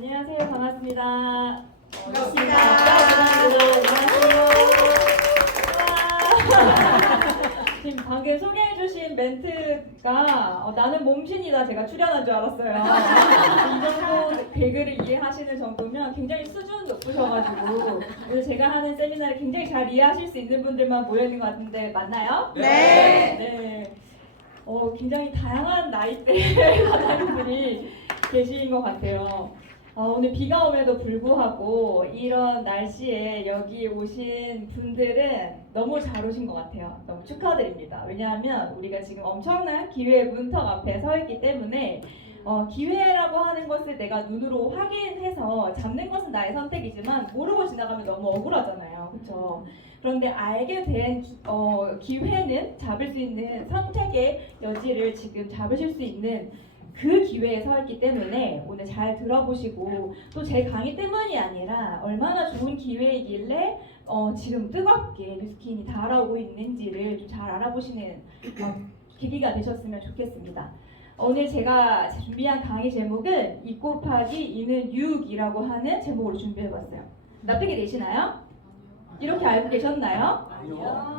안녕하세요. 반갑습니다. 반갑습니다. 지금 방금 소개해주신 멘트가 나는 몸신이다 제가 출연한 줄 알았어요. 이 정도 개그를 이해하시는 정도면 굉장히 수준 높으셔가지고 오늘 제가 하는 세미나를 굉장히 잘 이해하실 수 있는 분들만 모여있는 것 같은데 맞나요? 네. 네. 굉장히 다양한 나이대의 사장님들이 계신 것 같아요. 오늘 비가 오면도 불구하고 이런 날씨에 여기 오신 분들은 너무 잘 오신 것 같아요. 너무 축하드립니다. 왜냐하면 우리가 지금 엄청난 기회의 문턱 앞에 서 있기 때문에 기회라고 하는 것을 내가 눈으로 확인해서 잡는 것은 나의 선택이지만 모르고 지나가면 너무 억울하잖아요. 그렇죠? 그런데 알게 된 기회는 잡을 수 있는 선택의 여지를 지금 잡으실 수 있는 그 기회에 서 있기 때문에 오늘 잘 들어보시고 또 제 강의 때문이 아니라 얼마나 좋은 기회이길래 지금 뜨겁게 뉴스킨이 달아오고 있는지를 좀 잘 알아보시는 계기가 되셨으면 좋겠습니다. 오늘 제가 준비한 강의 제목은 2 곱하기 2는 6이라고 하는 제목으로 준비해봤어요. 납득이 되시나요? 이렇게 알고 계셨나요?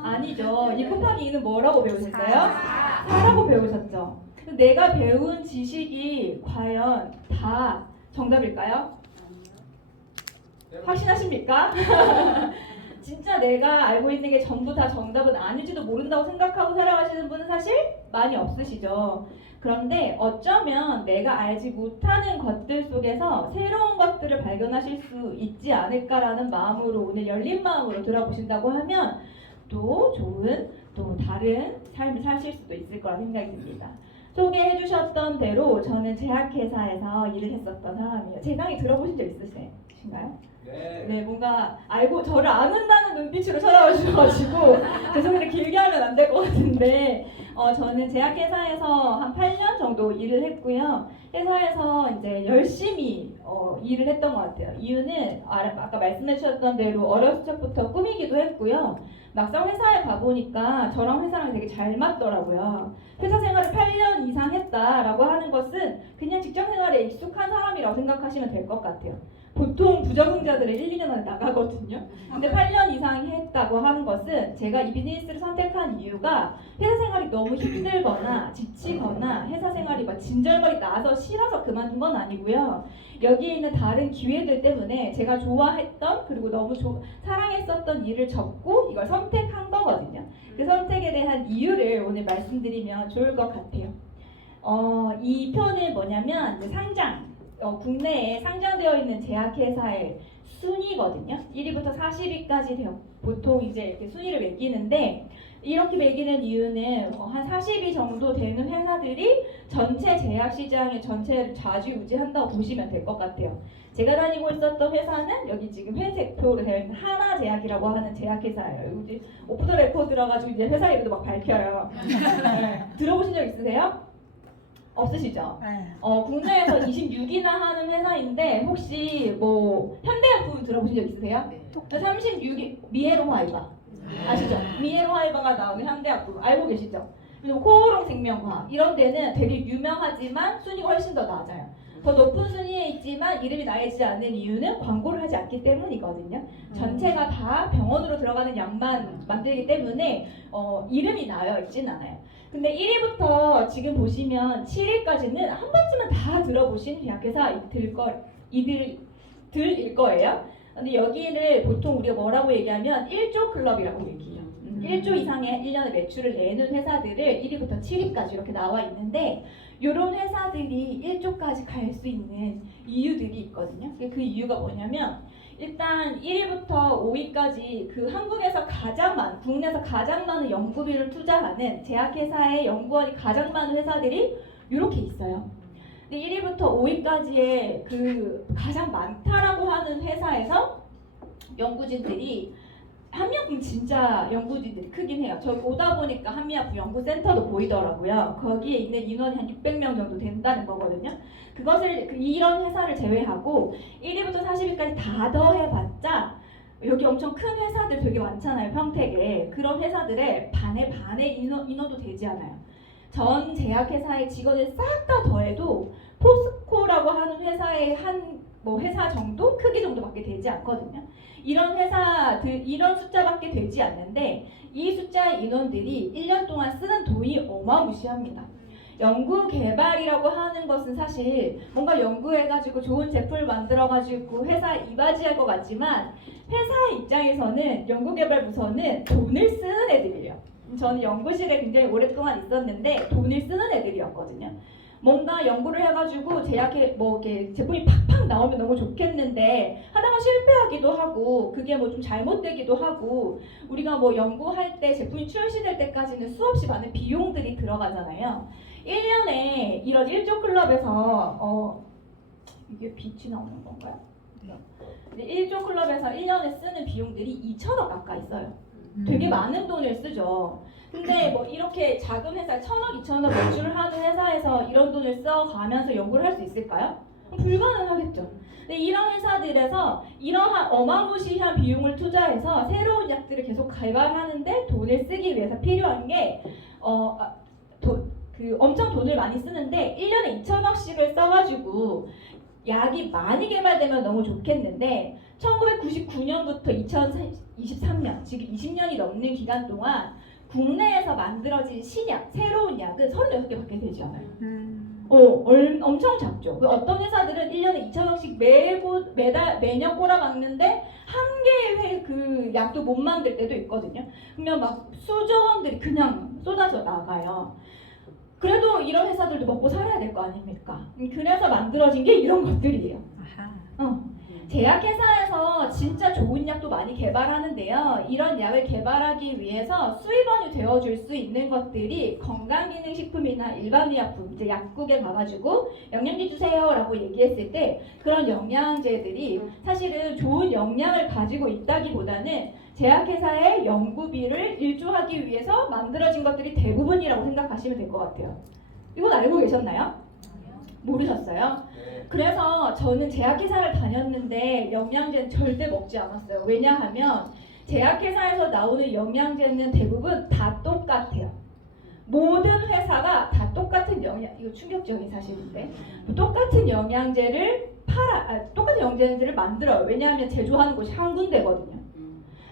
아니죠. 2 곱하기 2는 뭐라고 배우셨어요? 4라고 배우셨죠? 내가 배운 지식이 과연 다 정답일까요? 확신하십니까? 진짜 내가 알고 있는 게 전부 다 정답은 아닐지도 모른다고 생각하고 살아가시는 분은 사실 많이 없으시죠. 그런데 어쩌면 내가 알지 못하는 것들 속에서 새로운 것들을 발견하실 수 있지 않을까라는 마음으로 오늘 열린 마음으로 들어보신다고 하면 또 좋은 또 다른 삶을 사실 수도 있을 거라 생각이 듭니다. 소개해 주셨던 대로 저는 제약회사에서 일을 했었던 사람이에요. 제 강의 들어보신 적 있으신가요? 네, 뭔가 알고 저를 아는다는 눈빛으로 쳐다봐 주셔가지고 죄송한데 길게 하면 안 될 것 같은데 저는 제약회사에서 한 8년 정도 일을 했고요. 회사에서 이제 열심히 일을 했던 것 같아요. 이유는 아까 말씀해 주셨던 대로 어렸을 적부터 꿈이기도 했고요. 막상 회사에 가보니까 저랑 회사랑 되게 잘 맞더라고요. 회사 생활을 8년 이상 했다라고 하는 것은 그냥 직장 생활에 익숙한 사람이라고 생각하시면 될 것 같아요. 보통 부적응자들은 1, 2년 안에 나가거든요. 근데 8년 이상 했다고 하는 것은 제가 이 비즈니스를 선택한 이유가 회사 생활이 너무 힘들거나 지치거나 회사 생활이 막 진절머리 나서 싫어서 그만둔 건 아니고요. 여기에 있는 다른 기회들 때문에 제가 좋아했던 그리고 너무 사랑했었던 일을 접고 이걸 선택한 거거든요. 그 선택에 대한 이유를 오늘 말씀드리면 좋을 것 같아요. 이 편은 뭐냐면 이제 국내에 상장되어 있는 제약회사의 순위거든요. 1위부터 40위까지 보통 이제 이렇게 순위를 매기는데 이렇게 매기는 이유는 한 40위 정도 되는 회사들이 전체 제약 시장의 전체를 좌지우지한다고 보시면 될 것 같아요. 제가 다니고 있었던 회사는 여기 지금 회색표로 되어 있는 하나제약이라고 하는 제약회사예요. 여기 오프 더 레코드 들어가지고 이제 회사 이름도 막 밝혀요. 네. 들어보신 적 있으세요? 없으시죠? 네. 국내에서 26위나 하는 회사인데 혹시 뭐 현대약품 들어보신 적 있으세요? 36위 미에로 하이바 아시죠? 미에로 하이바가 나오는 현대약품 알고 계시죠? 그리고 코오롱 생명과학 이런 데는 되게 유명하지만 순위가 훨씬 더 낮아요. 더 높은 순위에 있지만 이름이 나이지 않는 이유는 광고를 하지 않기 때문이거든요. 전체가 다 병원으로 들어가는 약만 만들기 때문에 이름이 나여 있진 않아요. 근데 1위부터 지금 보시면 7위까지는 한 번쯤은 다 들어보신 제약회사들일 거예요. 근데 여기를 보통 우리가 뭐라고 얘기하면 1조 클럽이라고 얘기해요. 1조 이상의 1년에 매출을 내는 회사들을 1위부터 7위까지 이렇게 나와 있는데 이런 회사들이 1조까지 갈 수 있는 이유들이 있거든요. 그 이유가 뭐냐면 일단 1위부터 5위까지 그 한국에서 국내에서 가장 많은 연구비를 투자하는 제약회사의 연구원이 가장 많은 회사들이 이렇게 있어요. 근데 1위부터 5위까지의 그 가장 많다라고 하는 회사에서 연구진들이 한미약품 진짜 연구진들이 크긴 해요. 저기 오다 보니까 한미약품 연구센터도 보이더라고요. 거기에 있는 인원이 한 600명 정도 된다는 거거든요. 이런 회사를 제외하고 1위부터 40위까지 다 더해봤자 여기 엄청 큰 회사들 되게 많잖아요. 평택에. 그런 회사들의 반의 인원도 되지 않아요. 전 제약회사의 직원을 싹 다 더해도 포스코라고 하는 회사의 한 뭐 회사 정도 크기 정도밖에 되지 않거든요. 이런 회사들 이런 숫자밖에 되지 않는데 이 숫자의 인원들이 1년 동안 쓰는 돈이 어마무시합니다. 연구 개발이라고 하는 것은 사실 뭔가 연구해가지고 좋은 제품을 만들어가지고 회사에 이바지할 것 같지만 회사 입장에서는 연구개발 부서는 돈을 쓰는 애들이에요. 저는 연구실에 굉장히 오랫동안 있었는데 돈을 쓰는 애들이었거든요. 뭔가 연구를 해가지고 제약해 뭐 이렇게 제품이 팍팍 나오면 너무 좋겠는데 하다가 실패하기도 하고 그게 뭐 좀 잘못되기도 하고 우리가 뭐 연구할 때 제품이 출시될 때까지는 수없이 많은 비용들이 들어가잖아요. 1년에 이런 1조 클럽에서 이게 빛이 나오는 건가요? 네. 1조 클럽에서 1년에 쓰는 비용들이 2천억 가까이 써요. 되게 많은 돈을 쓰죠. 근데 뭐 이렇게 작은 회사 1,000억, 2,000억 매출을 하는 회사에서 이런 돈을 써가면서 연구를 할 수 있을까요? 불가능하겠죠. 근데 이런 회사들에서 이러한 어마무시한 비용을 투자해서 새로운 약들을 계속 개발하는데 돈을 쓰기 위해서 필요한 게 엄청 돈을 많이 쓰는데 1년에 2천억씩을 써가지고 약이 많이 개발되면 너무 좋겠는데 1999년부터 2023년 지금 20년이 넘는 기간 동안 국내에서 만들어진 신약, 새로운 약은 36개밖에 되지 않아요. 엄청 작죠. 어떤 회사들은 1년에 2천억씩 매년 꼬라박는데 한 개의 그 약도 못 만들 때도 있거든요. 그러면 막 수조 원들이 그냥 쏟아져 나가요. 그래도 이런 회사들도 먹고 살아야 될 거 아닙니까? 그래서 만들어진 게 이런 것들이에요. 제약회사에서 진짜 좋은 약도 많이 개발하는데요. 이런 약을 개발하기 위해서 수입원이 되어줄 수 있는 것들이 건강기능식품이나 일반의약품, 이제 약국에 가가지고 영양제 주세요라고 얘기했을 때 그런 영양제들이 사실은 좋은 영양을 가지고 있다기보다는 제약회사의 연구비를 일조하기 위해서 만들어진 것들이 대부분이라고 생각하시면 될 것 같아요. 이건 알고 계셨나요? 모르셨어요? 그래서 저는 제약회사를 다녔는데 영양제는 절대 먹지 않았어요. 왜냐하면 제약회사에서 나오는 영양제는 대부분 다 똑같아요. 모든 회사가 다 똑같은 이거 충격적인 사실인데 똑같은 영양제를 똑같은 영양제를 만들어요. 왜냐하면 제조하는 곳이 한 군데거든요.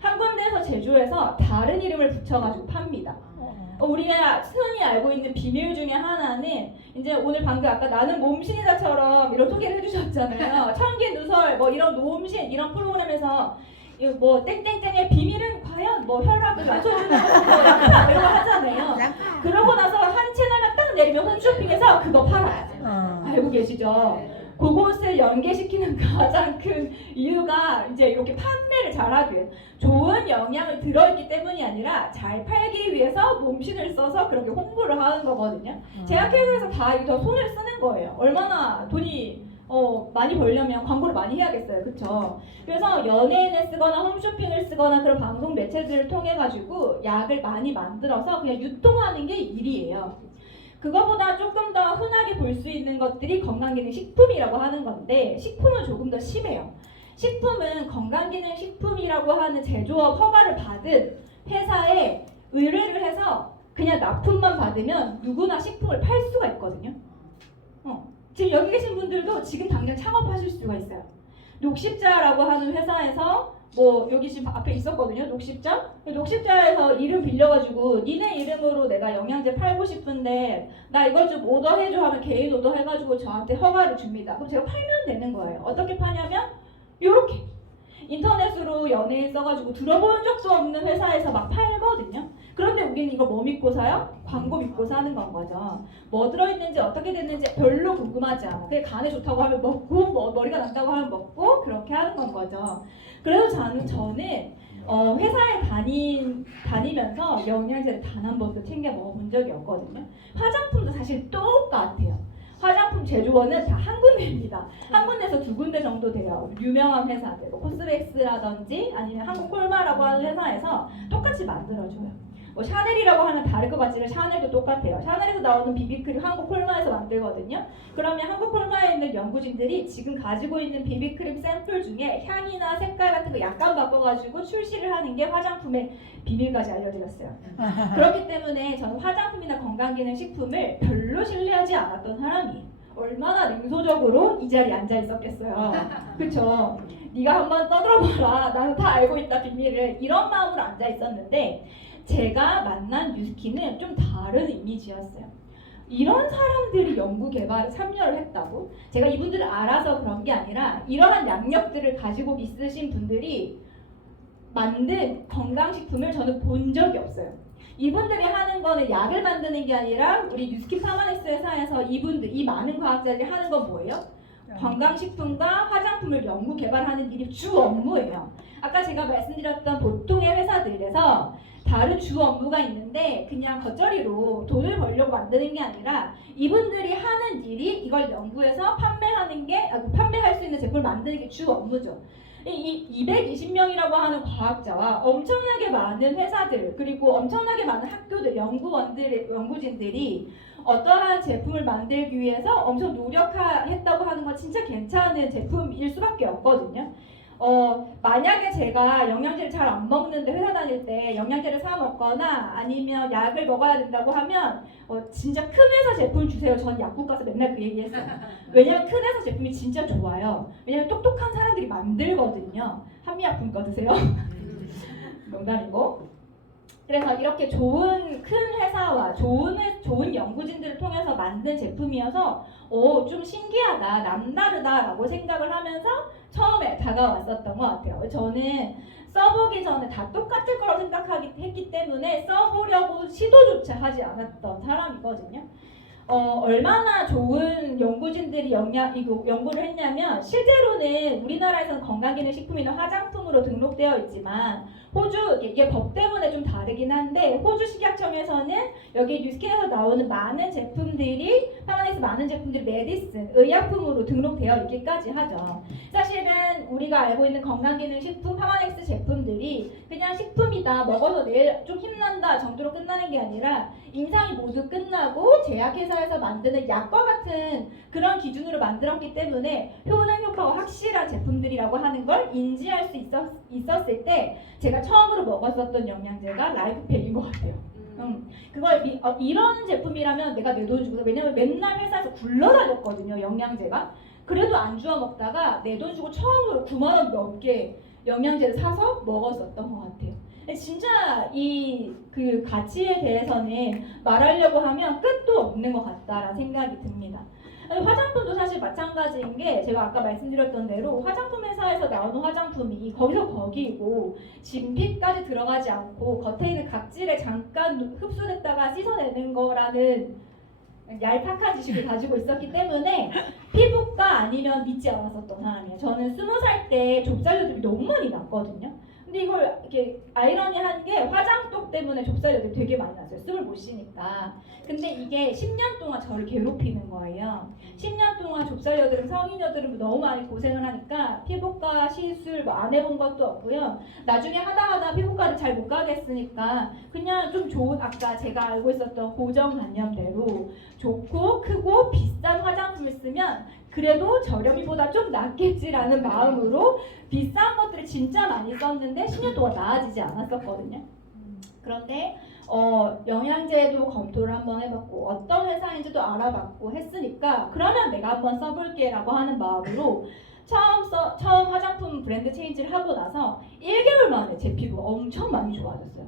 한 군데에서 제조해서 다른 이름을 붙여가지고 팝니다. 우리가 흔히 알고 있는 비밀 중에 하나는 이제 오늘 방금 아까 나는 몸신이다처럼 이런 소개를 해주셨잖아요. 천기 누설 뭐 이런 몸신 이런 프로그램에서 뭐 땡땡땡의 비밀은 과연 뭐 혈압을 맞춰주는 거 이런 거 하잖아요. 그러고 나서 한 채널만 딱 내리면 홈쇼핑에서 그거 팔아요. 알고 계시죠? 그것을 연계시키는 가장 큰 이유가 이제 이렇게 판매를 잘하기 위해 좋은 영양을 들어있기 때문이 아니라 잘 팔기 위해서 몸신을 써서 그렇게 홍보를 하는 거거든요. 제약회사에서 다 이거 손을 쓰는 거예요. 얼마나 돈이 많이 벌려면 광고를 많이 해야겠어요. 그쵸? 그래서 연예인을 쓰거나 홈쇼핑을 쓰거나 그런 방송 매체들을 통해 가지고 약을 많이 만들어서 그냥 유통하는 게 일이에요. 그거보다 조금 더 흔하게 볼 수 있는 것들이 건강기능식품이라고 하는 건데 식품은 조금 더 심해요. 식품은 건강기능식품이라고 하는 제조업 허가를 받은 회사에 의뢰를 해서 그냥 납품만 받으면 누구나 식품을 팔 수가 있거든요. 지금 여기 계신 분들도 지금 당장 창업하실 수가 있어요. 녹십자라고 하는 회사에서 뭐 여기 지금 앞에 있었거든요. 녹십자에서 이름 빌려가지고 니네 이름으로 내가 영양제 팔고 싶은데 나 이걸 좀 오더해줘 하면 개인 오더 해가지고 저한테 허가를 줍니다. 그럼 제가 팔면 되는 거예요. 어떻게 파냐면 요렇게 인터넷으로 연예인 써가지고 들어본 적도 없는 회사에서 막 팔거든요. 그런데 우리는 이거 뭐 믿고 사요? 광고 믿고 사는 건 거죠. 뭐 들어있는지 어떻게 됐는지 별로 궁금하지 않아. 그게 간에 좋다고 하면 먹고 뭐 머리가 난다고 하면 먹고 그렇게 하는 건 거죠. 그래서 저는 회사에 다니면서 영양제를 단 한 번도 챙겨 먹어본 적이 없거든요. 화장품도 사실 똑같아요. 화장품 제조원은 다 한 군데입니다. 한 군데에서 두 군데 정도 돼요. 유명한 회사들, 코스맥스라든지 아니면 한국콜마라고 하는 회사에서 똑같이 만들어줘요. 뭐 샤넬이라고 하면 다를 것 같지만 샤넬도 똑같아요. 샤넬에서 나오는 비비크림 한국콜마에서 만들거든요. 그러면 한국콜마에 있는 연구진들이 지금 가지고 있는 비비크림 샘플 중에 향이나 색깔 같은 거 약간 바꿔가지고 출시를 하는 게 화장품의 비밀까지 알려드렸어요. 그렇기 때문에 저는 화장품이나 건강기능식품을 별로 신뢰하지 않았던 사람이에요. 얼마나 냉소적으로 이 자리에 앉아 있었겠어요. 그쵸? 네가 한번 떠들어봐라. 나는 다 알고 있다 비밀을. 이런 마음으로 앉아 있었는데 제가 만난 뉴스키는 좀 다른 이미지였어요. 이런 사람들이 연구 개발에 참여를 했다고? 제가 이분들을 알아서 그런 게 아니라 이러한 양력들을 가지고 있으신 분들이 만든 건강식품을 저는 본 적이 없어요. 이분들이 하는 거는 약을 만드는 게 아니라 우리 뉴스키 파마닉스 회사에서 이분들, 이 많은 과학자들이 하는 건 뭐예요? 건강식품과 화장품을 연구 개발하는 일이 주 업무예요. 아까 제가 말씀드렸던 보통의 회사들에서 다른 주 업무가 있는데 그냥 겉절이로 돈을 벌려고 만드는 게 아니라 이분들이 하는 일이 이걸 연구해서 판매할 수 있는 제품을 만드는 게 주 업무죠. 이 220명이라고 하는 과학자와 엄청나게 많은 회사들 그리고 엄청나게 많은 학교들, 연구진들이 어떠한 제품을 만들기 위해서 엄청 노력했다고 하는 건 진짜 괜찮은 제품일 수밖에 없거든요. 만약에 제가 영양제를 잘 안 먹는데 회사 다닐 때 영양제를 사 먹거나 아니면 약을 먹어야 된다고 하면 진짜 큰 회사 제품 주세요. 전 약국 가서 맨날 그 얘기했어요. 왜냐면 큰 회사 제품이 진짜 좋아요. 왜냐면 똑똑한 사람들이 만들거든요. 한미약품 거 드세요. 농담이고. 그래서 이렇게 좋은 큰 회사와 좋은 연구진들을 통해서 만든 제품이어서 좀 신기하다, 남다르다라고 생각을 하면서 처음에 다가왔었던 것 같아요. 저는 써보기 전에 다 똑같을 거라고 생각했기 때문에 써보려고 시도조차 하지 않았던 사람이거든요. 얼마나 좋은 연구진들이 연구를 했냐면 실제로는 우리나라에서는 건강기능식품이나 화장품으로 등록되어 있지만 호주, 이게 법 때문에 좀 다르긴 한데 호주 식약청에서는 여기 뉴스킨에서 나오는 많은 제품들이 파마닉스 많은 제품들이 메디슨, 의약품으로 등록되어 있기까지 하죠. 사실은 우리가 알고 있는 건강기능식품, 파마닉스 제품들이 그냥 식품이다, 먹어서 내일 좀 힘난다 정도로 끝나는 게 아니라 임상이 모두 끝나고 제약회사에서 만드는 약과 같은 그런 기준으로 만들었기 때문에 효능 효과가 확실한 제품들이라고 하는 걸 인지할 수 있었을 때 제가 처음으로 먹었었던 영양제가 라이프팩인 것 같아요. 이런 제품이라면 내가 내 돈 주고, 왜냐면 맨날 회사에서 굴러다녔거든요, 영양제가. 그래도 안 주워 먹다가 내 돈 주고 처음으로 9만 원 넘게 영양제를 사서 먹었었던 것 같아요. 진짜 그 가치에 대해서는 말하려고 하면 끝도 없는 것 같다라는 생각이 듭니다. 화장품도 사실 마찬가지인 게 제가 아까 말씀드렸던 대로 화장품 회사에서 나오는 화장품이 거기서 거기이고 진피까지 들어가지 않고 겉에 있는 각질에 잠깐 흡수됐다가 씻어내는 거라는 얄팍한 지식을 가지고 있었기 때문에 피부과 아니면 믿지 않았었던 사람이에요. 저는 20살 때 좁쌀여드름이 너무 많이 났거든요. 근데 이걸 이렇게 아이러니한 게 화장독 때문에 좁쌀여드름이 되게 많이 났어요. 숨을 못 쉬니까. 근데 이게 10년 동안 저를 괴롭히는 거예요. 10년 동안 좁쌀여드름, 성인여드름 너무 많이 고생을 하니까 피부과 시술 안 해본 것도 없고요. 나중에 하다 피부과를 잘 못 가겠으니까 그냥 좀 좋은, 아까 제가 알고 있었던 고정관념대로 좋고 크고 비싼 화장품을 쓰면 그래도 저렴이보다 좀 낫겠지라는 마음으로 비싼 것들을 진짜 많이 썼는데 10년 동안 나아지지 않았었거든요. 그런데 영양제도 검토를 한번 해봤고 어떤 회사인지도 알아봤고 했으니까 그러면 내가 한번 써볼게 라고 하는 마음으로 처음 화장품 브랜드 체인지를 하고 나서 1개월 만에 제 피부가 엄청 많이 좋아졌어요.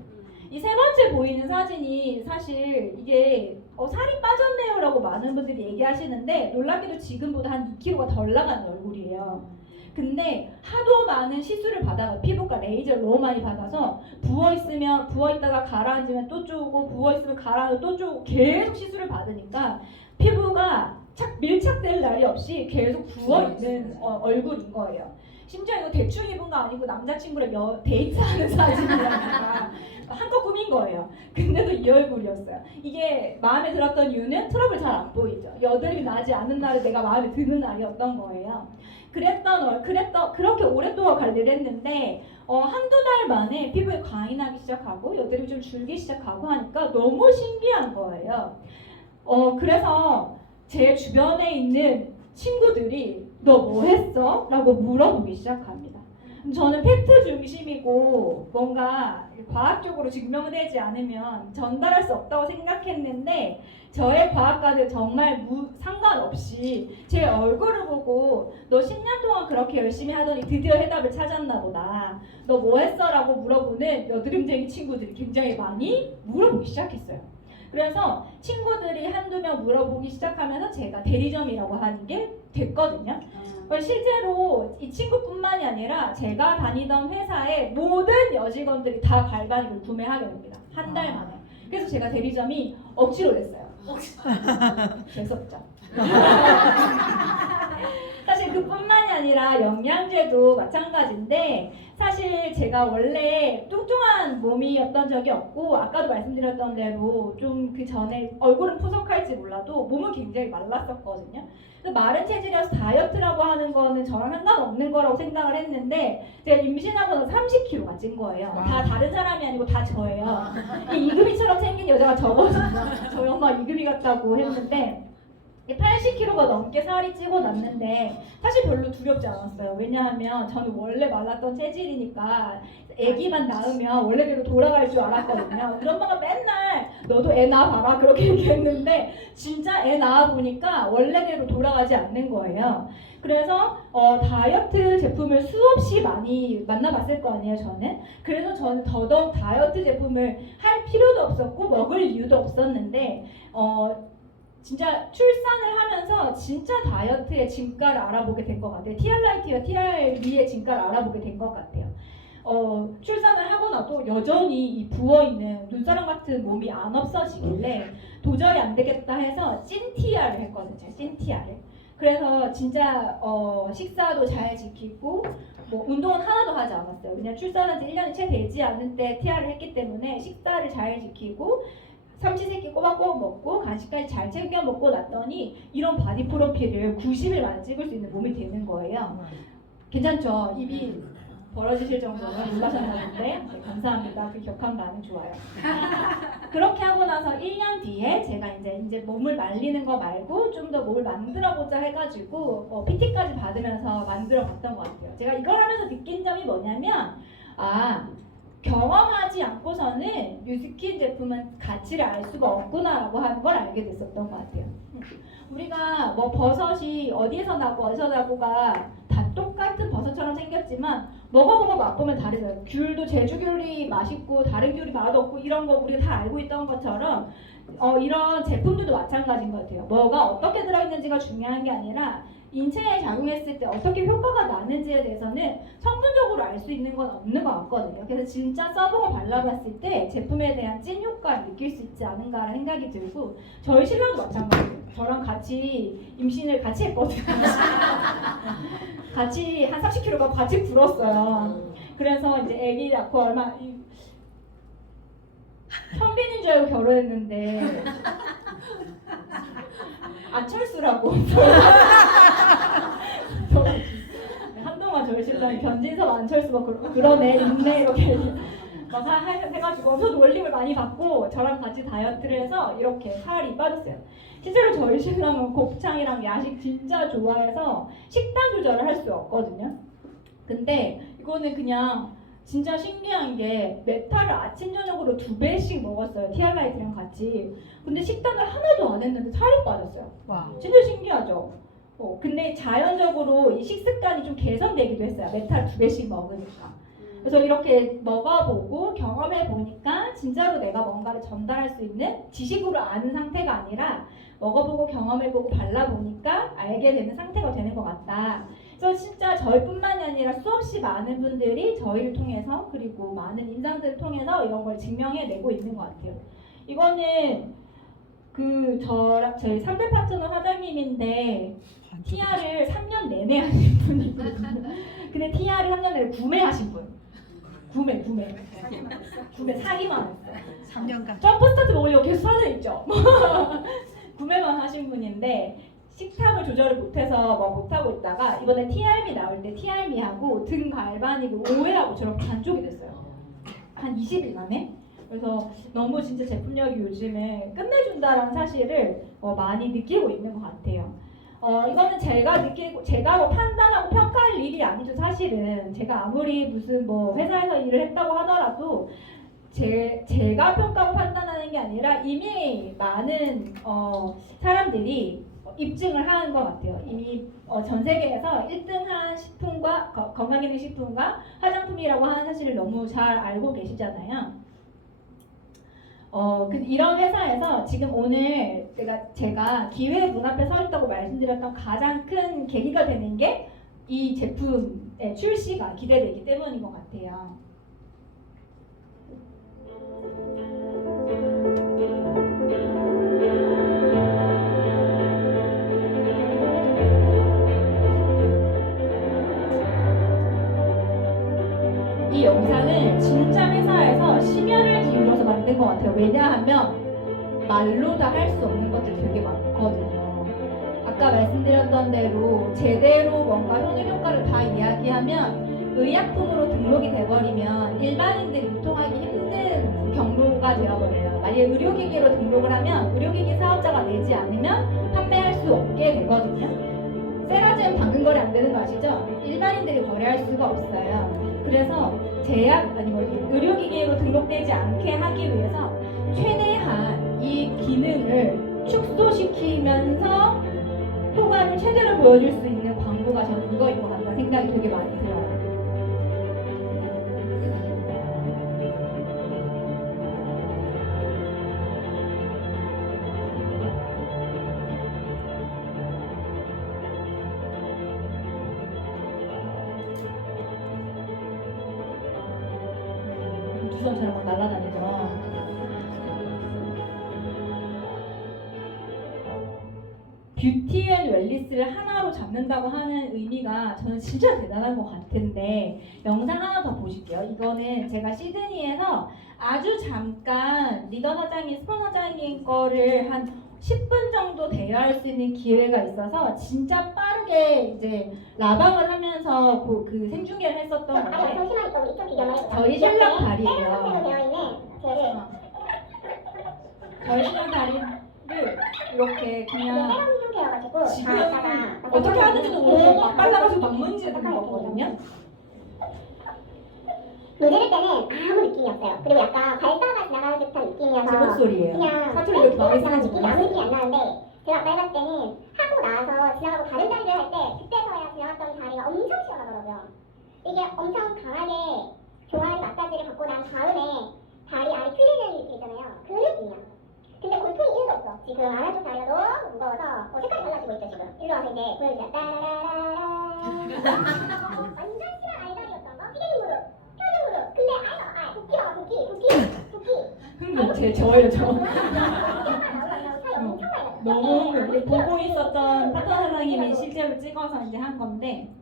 이 세 번째 보이는 사진이 사실 이게 살이 빠졌네요 라고 많은 분들이 얘기하시는데 놀랍게도 지금보다 한 2kg가 덜 나간 얼굴이에요. 근데 하도 많은 시술을 받아서 피부과 레이저를 너무 많이 받아서 부어있다가 가라앉으면 또 쪼고 부어있으면 가라앉으면 또 쪼고 계속 시술을 받으니까 피부가 밀착될 날이 없이 계속 부어있는 얼굴인 거예요. 심지어 이거 대충 입은 거 아니고 남자친구랑 데이트하는 사진이라니까 한껏 꾸민 거예요. 근데도 이 얼굴이었어요. 이게 마음에 들었던 이유는 트러블 잘 안 보이죠. 여드름이 나지 않은 날에 내가 마음에 드는 날이었던 거예요. 그렇게 오랫동안 관리를 했는데 한두 달 만에 피부에 광이 나기 시작하고 여드름이 좀 줄기 시작하고 하니까 너무 신기한 거예요. 그래서 제 주변에 있는 친구들이 너 뭐 했어? 라고 물어보기 시작합니다. 저는 팩트 중심이고 뭔가 과학적으로 증명되지 않으면 전달할 수 없다고 생각했는데 저의 과학과는 정말 상관없이 제 얼굴을 보고 너 10년 동안 그렇게 열심히 하더니 드디어 해답을 찾았나 보다. 너 뭐 했어? 라고 물어보는 여드름쟁이 친구들이 굉장히 많이 물어보기 시작했어요. 그래서 친구들이 한두 명 물어보기 시작하면서 제가 대리점이라고 하는 게 됐거든요. 실제로 이 친구뿐만이 아니라 제가 다니던 회사의 모든 여직원들이 다 갈바닉을 구매하게 됩니다. 한 달 만에. 그래서 제가 대리점이 억지로 냈어요. 재수없죠. 사실 그뿐만이 아니라 영양제도 마찬가지인데 사실 제가 원래 뚱뚱한 몸이었던 적이 없고 아까도 말씀드렸던 대로 좀 그 전에 얼굴은 푸석할지 몰라도 몸은 굉장히 말랐었거든요. 마른 체질이어서 다이어트라고 하는 거는 저랑 상관없는 거라고 생각을 했는데 제가 임신하고 나서 30kg가 찐 거예요. 다 다른 사람이 아니고 다 저예요. 이 이금희처럼 생긴 여자가 저거든요. 저희 엄마 이금희 같다고 했는데 80kg가 넘게 살이 찌고 났는데 사실 별로 두렵지 않았어요. 왜냐하면 저는 원래 말랐던 체질이니까 아기만 낳으면 원래대로 돌아갈 줄 알았거든요. 우리 엄마가 맨날 너도 애 낳아봐라 그렇게 얘기했는데 진짜 애 낳아보니까 원래대로 돌아가지 않는 거예요. 그래서 다이어트 제품을 수없이 많이 만나봤을 거 아니에요, 저는. 그래서 저는 더더욱 다이어트 제품을 할 필요도 없었고 먹을 이유도 없었는데 진짜 출산을 하면서 진짜 다이어트의 진가를 알아보게 된 것 같아요. TR라이트와 TRV의 진가를 알아보게 된 것 같아요. 출산을 하고 나도 여전히 이 부어있는 눈사람 같은 몸이 안 없어지길래 도저히 안 되겠다 해서 찐 TR을 했거든요. 찐 TR을. 그래서 진짜 식사도 잘 지키고 뭐 운동은 하나도 하지 않았어요. 그냥 출산한 지 1년이 채 되지 않은 때 TR을 했기 때문에 식사를 잘 지키고 삼시세끼 꼬박꼬박 먹고 간식까지 잘 챙겨 먹고 났더니 이런 바디 프로필을 90일 만에 찍을 수 있는 몸이 되는 거예요. 괜찮죠? 입이 벌어지실 정도는 놀라셨나는데 네, 감사합니다. 그 격한 반응 좋아요. 그렇게 하고 나서 1년 뒤에 제가 이제 몸을 말리는 거 말고 좀 더 몸을 만들어보자 해가지고 PT까지 받으면서 만들어봤던 것 같아요. 제가 이걸 하면서 느낀 점이 뭐냐면 경험하지 않고서는 뉴스킨 제품은 가치를 알 수가 없구나라고 하는 걸 알게 됐었던 것 같아요. 우리가 뭐 버섯이 어디에서 나고 어디서 나고가 다 똑같은 버섯처럼 생겼지만 먹어보고 맛보면 다르잖아요. 귤도 제주 귤이 맛있고 다른 귤이 맛없고 이런 거 우리가 다 알고 있던 것처럼 이런 제품들도 마찬가지인 것 같아요. 뭐가 어떻게 들어있는지가 중요한 게 아니라 인체에 작용했을 때 어떻게 효과가 나는지에 대해서는 성분적으로 알 수 있는 건 없는 것 같거든요. 그래서 진짜 써보고 발라봤을 때 제품에 대한 찐 효과를 느낄 수 있지 않은가라는 생각이 들고 저희 신랑도 마찬가지예요. 저랑 같이 임신을 같이 했거든요. 같이 한 30kg가 같이 불었어요. 그래서 이제 아기 낳고 얼마 현빈인 줄 알고 결혼했는데 안철수라고 한동안 저희 신랑이 변진섭 안철수 막 그러네 있네 이렇게 막 해가지고 저도 놀림을 많이 받고 저랑 같이 다이어트를 해서 이렇게 살이 빠졌어요. 실제로 저희 신랑은 곱창이랑 야식 진짜 좋아해서 식단 조절을 할 수 없거든요. 근데 이거는 그냥 진짜 신기한 게 메타를 아침 저녁으로 2배씩 먹었어요. 티알라이트랑 같이. 근데 식단을 하나도 안 했는데 살이 빠졌어요. 와. 진짜 신기하죠. 근데 자연적으로 이 식습관이 좀 개선되기도 했어요. 메타를 2배씩 먹으니까. 그래서 이렇게 먹어보고 경험해보니까 진짜로 내가 뭔가를 전달할 수 있는 지식으로 아는 상태가 아니라 먹어보고 경험해보고 발라보니까 알게 되는 상태가 되는 것 같다. 그래서 진짜 저희뿐만이 아니라 수없이 많은 분들이 저희를 통해서 그리고 많은 임상들을 통해서 이런 걸 증명해내고 있는 것 같아요. 이거는 저희 3대 파트너 사장님인데 TR을 3년 내내 하신 분이거든요. 근데 TR을 3년 내내 구매하신 분. 구매 사기만 했어요. 3년간 점프 스타트 먹으려고 계속 사져 있죠. 구매만 하신 분인데 식탐을 조절을 못해서 못하고 있다가 이번에 TRM이 나올 때 TRM이하고 등 갈바닉을 5회하고 저렇게 반쪽이 됐어요. 한 20일 만에. 그래서 너무 진짜 제품력이 요즘에 끝내준다라는 사실을 많이 느끼고 있는 것 같아요. 이거는 제가 판단하고 평가할 일이 아니죠. 사실은 제가 아무리 무슨 뭐 회사에서 일을 했다고 하더라도 제가 평가하고 판단하는 게 아니라 이미 많은 사람들이 입증을 하는 것 같아요. 이미 전 세계에서 1등한 식품과 건강기능식품과 화장품이라고 하는 사실을 너무 잘 알고 계시잖아요. 이런 회사에서 지금 오늘 제가 기회 문 앞에 서 있다고 말씀드렸던 가장 큰 계기가 되는 게 이 제품의 출시가 기대되기 때문인 것 같아요. 이 영상을 진짜 회사에서 심혈을 기울여서 만든 것 같아요. 왜냐하면 말로 다 할 수 없는 것들이 되게 많거든요. 아까 말씀드렸던 대로 제대로 뭔가 효능효과를 다 이야기하면 의약품으로 등록이 돼버리면 일반인들이 유통하기 힘든 경로가 되어버려요. 만약에 의료기기로 등록을 하면 의료기기 사업자가 내지 않으면 판매할 수 없게 되거든요. 세라젬 방금 거래 안 되는 거 아시죠? 일반인들이 거래할 수가 없어요. 그래서 의료기기로 등록되지 않게 하기 위해서 최대한 이 기능을 축소시키면서 효과를 최대로 보여줄 수 있는 광고가 저는 이거인 것 같다는 생각이 되게 많이 들어요. 우주선처럼 막 날아다니죠. 뷰티 앤 웰리스를 하나로 잡는다고 하는 의미가 저는 진짜 대단한 것 같은데 영상 하나 더 보실게요. 이거는 제가 시드니에서 아주 잠깐 리더 사장님, 스폰 사장님 거를 한 10분 정도 대여할 수 있는 기회가 있어서 진짜 빠르게 이제 라방을 하면서 그 생중계를 했었던 건데 저희 신랑 다리예요. 저희 신랑 다리를 이렇게 그냥 지금 어떻게 하는지도 모르고 막 발라가지고 막 문지르는 거거든요. 문지를 때는 아무 느낌이 없어요. 그리고 약간 발사가 지나가는 듯한 느낌이어서 제 목소리예요. 그냥 사투리 이렇게 많이 쓰는 느낌이 아무 느낌이 안 나는데 제가 아까 해봤을 때는 하고 나서 지나가고 다른 자리를 할 때 그때서야 지나갔던 자리가 엄청 시원하더라고요. 이게 엄청 강하게 종아리 마사지를 받고 난 다음에 다리 알이 풀리는 느낌 있잖아요. 그 느낌이야. 근데 고통이 1도 없어. 지금 안쪽 다리가 너무 무거워서 색깔이 달라지고 있죠 지금. 일로 와서 이제 보여주자. 따라라라라. 완전 심한 알다리였던 거. 피게닝 무릎, 표준 무릎. 근데 알아, 붓기 봐봐, 붓기. 저예요, 저. 너무 보고 있었던 파트너 사장님이 실제로 찍어서 이제 한 건데.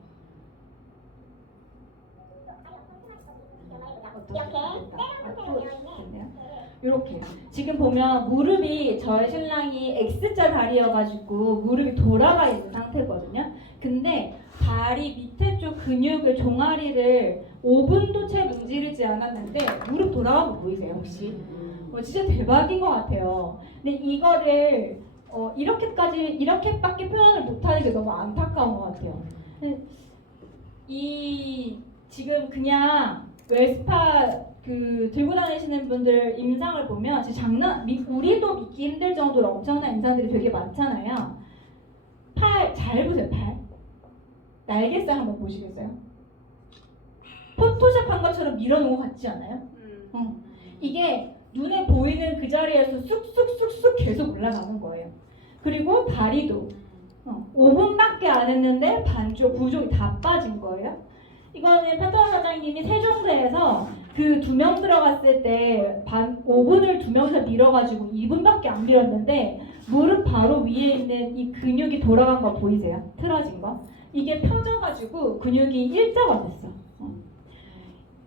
이렇게 지금 보면 무릎이 저의 신랑이 X자 다리여가지고 무릎이 돌아가 있는 상태거든요. 근데 다리 밑에 쪽 근육을 종아리를 5분도 채 문지르지 않았는데 무릎 돌아간 거 보이세요 혹시? 진짜 대박인 것 같아요. 근데 이거를 이렇게밖에 표현을 못하는 게 너무 안타까운 것 같아요. 이 지금 그냥 웰스파 들고 다니시는 분들 임상을 보면 진짜 우리도 믿기 힘들 정도로 엄청난 임상들이 되게 많잖아요. 팔 잘 보세요. 팔 날개살 한번 보시겠어요? 포토샵 한 것처럼 밀어놓은 것 같지 않아요? 이게 눈에 보이는 그 자리에서 쑥쑥쑥쑥 계속 올라가는 거예요. 그리고 다리도 5분밖에 안 했는데 반쪽 부종이 다 빠진 거예요. 이거는 파트너 사장님이 세종대에서 그 2명 들어갔을 때 5분을 2명이서 밀어가지고 2분밖에 안 밀었는데 무릎 바로 위에 있는 이 근육이 돌아간 거 보이세요? 틀어진 거? 이게 펴져가지고 근육이 일자가 됐어.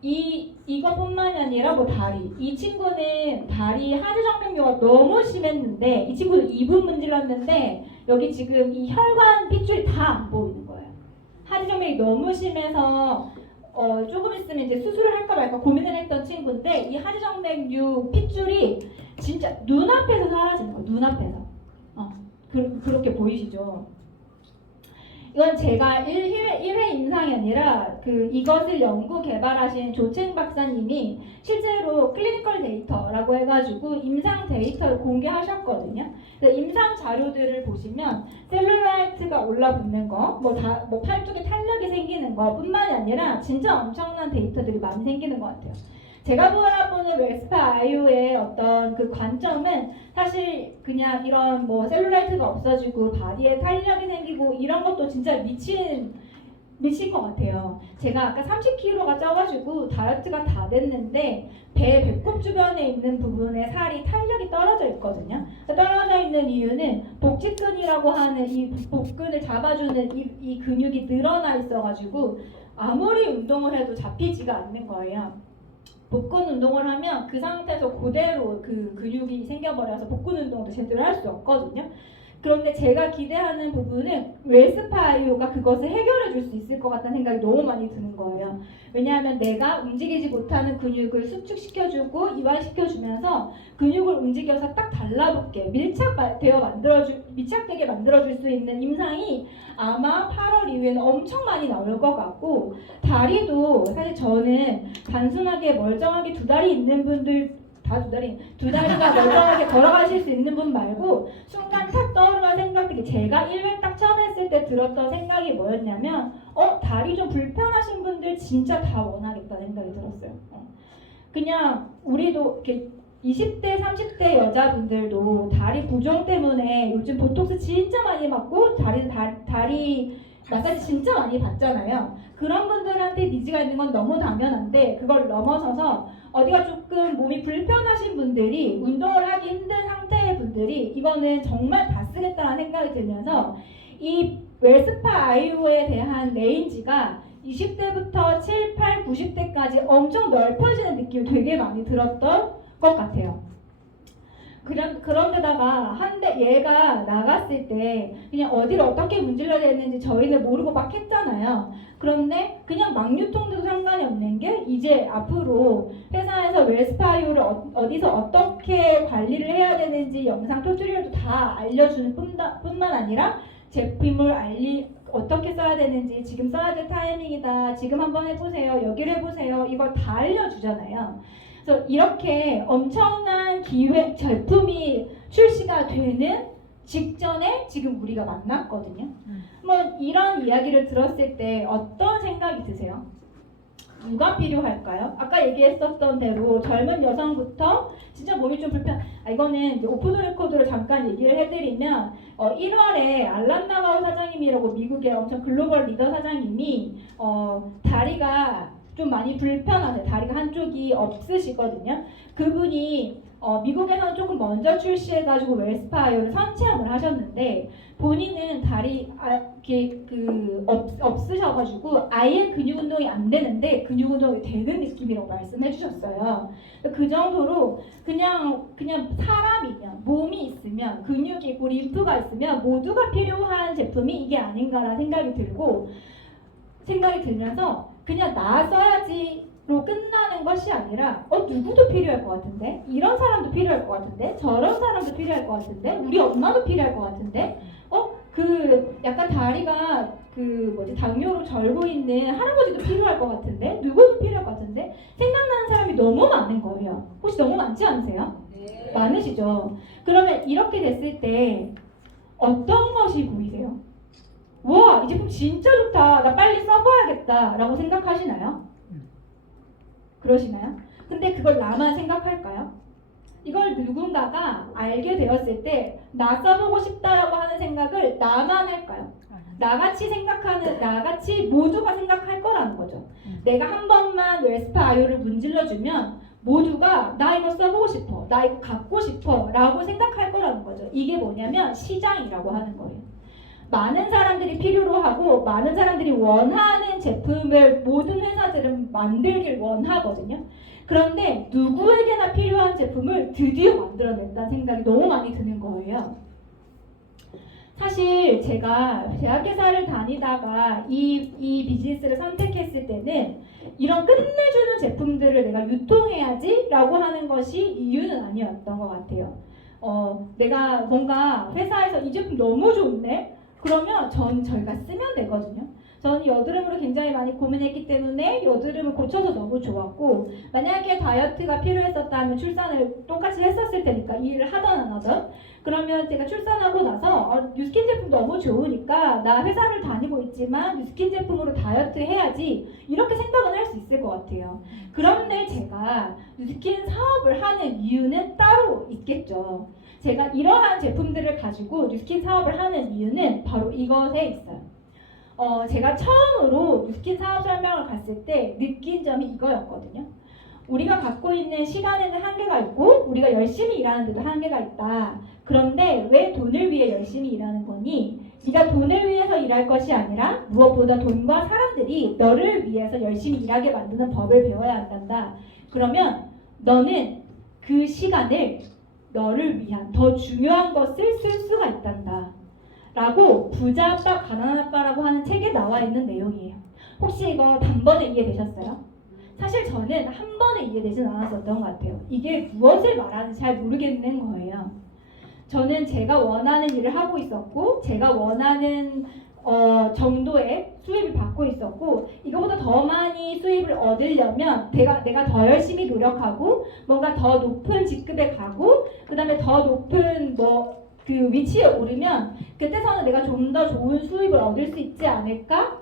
이것뿐만이 아니라 뭐 다리. 이 친구는 다리 하지정맥류가 너무 심했는데 이 친구도 2분 문질렀는데 여기 지금 이 혈관 핏줄이 다 안 보이는 거예요. 하지정맥이 너무 심해서 조금 있으면 이제 수술을 할까 말까 고민을 했던 친구인데 이 하지정맥류 핏줄이 진짜 눈앞에서 사라지는 거예요. 눈앞에서. 그렇게 보이시죠? 이건 제가 1회 임상이 아니라 아니라 이것을 연구 개발하신 조첸 박사님이 실제로 클리니컬 데이터라고 해가지고 임상 데이터를 공개하셨거든요. 그래서 임상 자료들을 보시면 셀룰라이트가 올라붙는 거, 뭐 팔뚝에 탄력이 생기는 거뿐만이 아니라 진짜 엄청난 데이터들이 많이 생기는 것 같아요. 제가 바라보는 웰스파 아이오의 어떤 그 관점은 사실 그냥 이런 뭐 셀룰라이트가 없어지고 바디에 탄력이 생기고 이런 것도 진짜 미친 것 같아요. 제가 아까 30kg가 쪄가지고 다이어트가 다 됐는데 배꼽 주변에 있는 부분에 살이 탄력이 떨어져 있거든요. 떨어져 있는 이유는 복직근이라고 하는 이 복근을 잡아주는 이 근육이 늘어나 있어가지고 아무리 운동을 해도 잡히지가 않는 거예요. 복근 운동을 하면 그 상태에서 그대로 그 근육이 생겨버려서 복근 운동도 제대로 할 수 없거든요. 그런데 제가 기대하는 부분은 웰스파 아이오가 그것을 해결해 줄 수 있을 것 같다는 생각이 너무 많이 드는 거예요. 왜냐하면 내가 움직이지 못하는 근육을 수축시켜주고 이완시켜주면서 근육을 움직여서 딱 달라붙게 밀착되게 만들어줄 수 있는 임상이 아마 8월 이후에는 엄청 많이 나올 것 같고, 다리도 사실 저는 단순하게 멀쩡하게 두 다리 있는 분들 두 다리가 멀쩡하게 걸어가실 수 있는 분 말고 순간 탁 떠오르는 생각들이, 제가 1회 딱 처음 했을 때 들었던 생각이 뭐였냐면 다리 좀 불편하신 분들 진짜 다 원하겠다 생각이 들었어요. 그냥 우리도 이렇게 20대 30대 여자분들도 다리 부종 때문에 요즘 보톡스 진짜 많이 맞고 다리 마사지 진짜 많이 받잖아요. 그런 분들한테 니즈가 있는 건 너무 당연한데, 그걸 넘어서서 어디가 조금 몸이 불편하신 분들이, 운동을 하기 힘든 상태의 분들이 이거는 정말 다 쓰겠다는 생각이 들면서 이 웰스파 아이오에 대한 레인지가 20대부터 7, 8, 90대까지 엄청 넓혀지는 느낌이 되게 많이 들었던 것 같아요. 그런데다가 한데 얘가 나갔을 때 그냥 어디를 어떻게 문질러야 되는지 저희는 모르고 막 했잖아요. 그런데 그냥 막 유통돼도 상관이 없는 게, 이제 앞으로 회사에서 웰스파 아이오를 어디서 어떻게 관리를 해야 되는지 영상 튜토리얼도 다 알려주는 뿐만 아니라 제품을 어떻게 써야 되는지, 지금 써야 될 타이밍이다, 지금 한번 해보세요, 여기를 해보세요, 이걸 다 알려주잖아요. 그래서 이렇게 엄청난 제품이 출시가 되는 직전에 지금 우리가 만났거든요. 한번 이런 이야기를 들었을 때 어떤 생각이 드세요? 누가 필요할까요? 아까 얘기했었던 대로 젊은 여성부터 진짜 몸이 좀 이거는 이제 오프 더 레코드로 잠깐 얘기를 해드리면 1월에 알란 나가오 사장님이라고 미국의 엄청 글로벌 리더 사장님이 다리가 좀 많이 불편하세요. 다리가 한쪽이 없으시거든요. 그분이 미국에서는 조금 먼저 출시해가지고 웰스파 아이오를 선체험을 하셨는데, 본인은 다리 없으셔가지고 아예 근육 운동이 안 되는데 근육 운동이 되는 느낌이라고 말씀해 주셨어요. 그 정도로 그냥 사람이면, 몸이 있으면, 근육이 있고 림프가 있으면 모두가 필요한 제품이 이게 아닌가라는 생각이 들면서 그냥 나 써야지로 끝나는 것이 아니라 누구도 필요할 것 같은데, 이런 사람도 필요할 것 같은데, 저런 사람도 필요할 것 같은데, 우리 엄마도 필요할 것 같은데, 약간 다리가 당뇨로 절고 있는 할아버지도 필요할 것 같은데, 누구도 필요할 것 같은데, 생각나는 사람이 너무 많은 거예요. 혹시 너무 많지 않으세요? 네. 많으시죠? 그러면 이렇게 됐을 때 어떤 것이 보이세요? 와, 이 제품 진짜 좋다, 나 빨리 써봐야겠다 라고 생각하시나요? 그러시나요? 근데 그걸 나만 생각할까요? 이걸 누군가가 알게 되었을 때 나 써보고 싶다라고 하는 생각을 나만 할까요? 나같이 모두가 생각할 거라는 거죠. 내가 한 번만 웰스파 아이오를 문질러주면 모두가 나 이거 써보고 싶어, 나 이거 갖고 싶어 라고 생각할 거라는 거죠. 이게 뭐냐면 시장이라고 하는 거예요. 많은 사람들이 필요로 하고 많은 사람들이 원하는 제품을 모든 회사들은 만들길 원하거든요. 그런데 누구에게나 필요한 제품을 드디어 만들어냈다는 생각이 너무 많이 드는 거예요. 사실 제가 제약회사를 다니다가 이 비즈니스를 선택했을 때는 이런 끝내주는 제품들을 내가 유통해야지 라고 하는 것이 이유는 아니었던 것 같아요. 내가 뭔가 회사에서 이 제품 너무 좋은데? 그러면 저희가 쓰면 되거든요. 저는 여드름으로 굉장히 많이 고민했기 때문에 여드름을 고쳐서 너무 좋았고, 만약에 다이어트가 필요했었다면 출산을 똑같이 했었을 테니까, 이 일을 하던 안 하던. 그러면 제가 출산하고 나서 뉴스킨 제품 너무 좋으니까 나 회사를 다니고 있지만 뉴스킨 제품으로 다이어트 해야지, 이렇게 생각은 할 수 있을 것 같아요. 그런데 제가 뉴스킨 사업을 하는 이유는 따로 있겠죠. 제가 이러한 제품들을 가지고 뉴스킨 사업을 하는 이유는 바로 이것에 있어요. 제가 처음으로 뉴스킨 사업 설명을 갔을 때 느낀 점이 이거였거든요. 우리가 갖고 있는 시간에는 한계가 있고 우리가 열심히 일하는 데도 한계가 있다. 그런데 왜 돈을 위해 열심히 일하는 거니? 네가 돈을 위해서 일할 것이 아니라 무엇보다 돈과 사람들이 너를 위해서 열심히 일하게 만드는 법을 배워야 한단다. 그러면 너는 그 시간을 너를 위한 더 중요한 것을 쓸 수가 있단다. 라고 부자 아빠, 가난한 아빠라고 하는 책에 나와 있는 내용이에요. 혹시 이거 단번에 이해되셨어요? 사실 저는 한 번에 이해되진 않았었던 것 같아요. 이게 무엇을 말하는지 잘 모르겠는 거예요. 저는 제가 원하는 일을 하고 있었고 제가 원하는 정도의 수입을 받고 있었고, 이거보다 더 많이 수입을 얻으려면 내가 더 열심히 노력하고 뭔가 더 높은 직급에 가고 그 다음에 더 높은 그 위치에 오르면 그때서는 내가 좀 더 좋은 수입을 얻을 수 있지 않을까?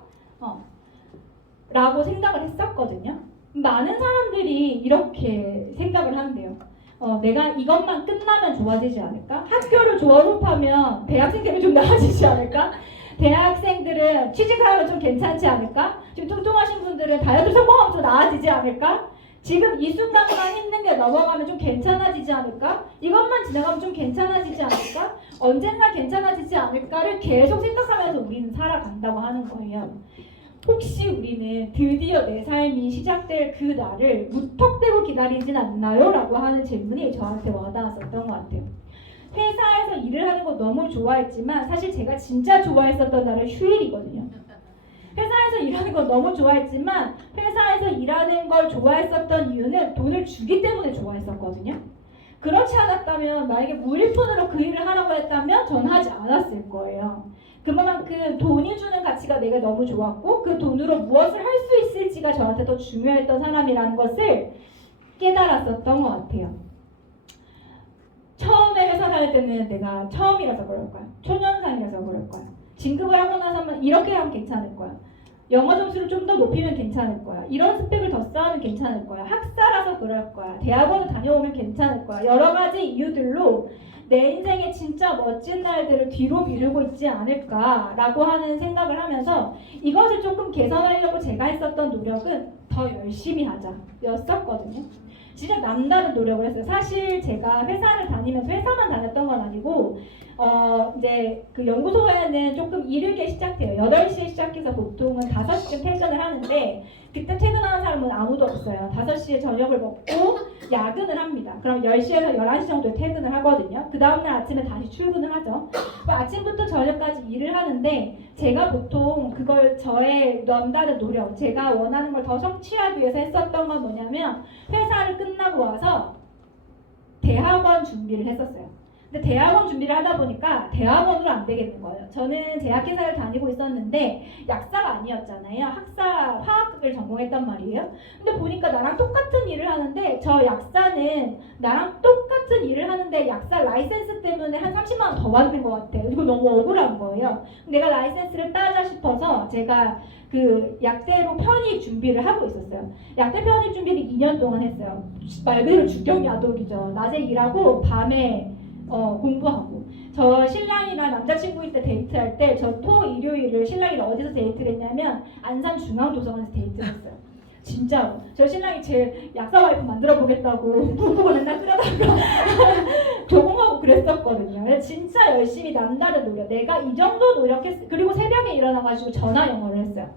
라고 생각을 했었거든요. 많은 사람들이 이렇게 생각을 한대요. 내가 이것만 끝나면 좋아지지 않을까? 학교를 졸업하면 대학생들이 좀 나아지지 않을까? 대학생들은 취직을 하면 좀 괜찮지 않을까? 지금 뚱뚱하신 분들은 다이어트 성공하면 좀 나아지지 않을까? 지금 이 순간만 힘든 게 넘어가면 좀 괜찮아지지 않을까? 이것만 지나가면 좀 괜찮아지지 않을까? 언젠가 괜찮아지지 않을까를 계속 생각하면서 우리는 살아간다고 하는 거예요. 혹시 우리는 드디어 내 삶이 시작될 그 날을 무턱대고 기다리진 않나요? 라고 하는 질문이 저한테 와닿았었던 것 같아요. 회사에서 일을 하는 거 너무 좋아했지만 사실 제가 진짜 좋아했었던 날은 휴일이거든요. 회사에서 일하는 거 너무 좋아했지만 회사에서 일하는 걸 좋아했었던 이유는 돈을 주기 때문에 좋아했었거든요. 그렇지 않았다면 만약에 무일푼으로 그 일을 하라고 했다면 전 하지 않았을 거예요. 그만큼 돈이 주는 가치가 내가 너무 좋았고 그 돈으로 무엇을 할 수 있을지가 저한테 더 중요했던 사람이라는 것을 깨달았었던 것 같아요. 처음에 회사 다닐 때는 내가 처음이라서 그럴 거야. 초년생이라서 그럴 거야. 진급을 하고 나서는 이렇게 하면 괜찮을 거야. 영어 점수를 좀 더 높이면 괜찮을 거야. 이런 스펙을 더 쌓으면 괜찮을 거야. 학사라서 그럴 거야. 대학원을 다녀오면 괜찮을 거야. 여러 가지 이유들로 내 인생의 진짜 멋진 날들을 뒤로 미루고 있지 않을까라고 하는 생각을 하면서 이것을 조금 개선하려고 제가 했었던 노력은 더 열심히 하자 였었거든요. 진짜 남다른 노력을 했어요. 사실 제가 회사를 다니면서 회사만 다녔던 건 아니고 이제 그 연구소에는 조금 이르게 시작해요. 8시에 시작해서 보통은 5시쯤 퇴근을 하는데 그때 퇴근하는 사람은 아무도 없어요. 5시에 저녁을 먹고 야근을 합니다. 그럼 10시에서 11시 정도에 퇴근을 하거든요. 그 다음날 아침에 다시 출근을 하죠. 아침부터 저녁까지 일을 하는데 제가 보통 그걸 저의 남다른 노력, 제가 원하는 걸 더 성취하기 위해서 했었던 건 뭐냐면 회사를 끝나고 와서 대학원 준비를 했었어요. 근데 대학원 준비를 하다 보니까 대학원으로 안 되겠는 거예요. 저는 제약회사를 다니고 있었는데 약사가 아니었잖아요. 학사 화학을 전공했단 말이에요. 근데 보니까 나랑 똑같은 일을 하는데 저 약사는 나랑 똑같은 일을 하는데 약사 라이센스 때문에 한 30만 원 더 받는 것 같아요. 이거 너무 억울한 거예요. 내가 라이센스를 따자 싶어서 제가 그 약대로 편입 준비를 하고 있었어요. 약대 편입 준비를 2년 동안 했어요. 말 그대로 주경야독이죠. 낮에 일하고 밤에 공부하고. 저 신랑이랑 남자친구일 때 데이트할 때 저 토 일요일을 신랑이랑 어디서 데이트를 했냐면 안산 중앙도서관에서 데이트를 했어요. 진짜로. 저 신랑이 제 약사 와이프 만들어 보겠다고 부부가 맨날 끌어다가 조공하고 그랬었거든요. 진짜 열심히 남다른 노력. 내가 이 정도 노력했어. 그리고 새벽에 일어나가지고 전화 영어를 했어요.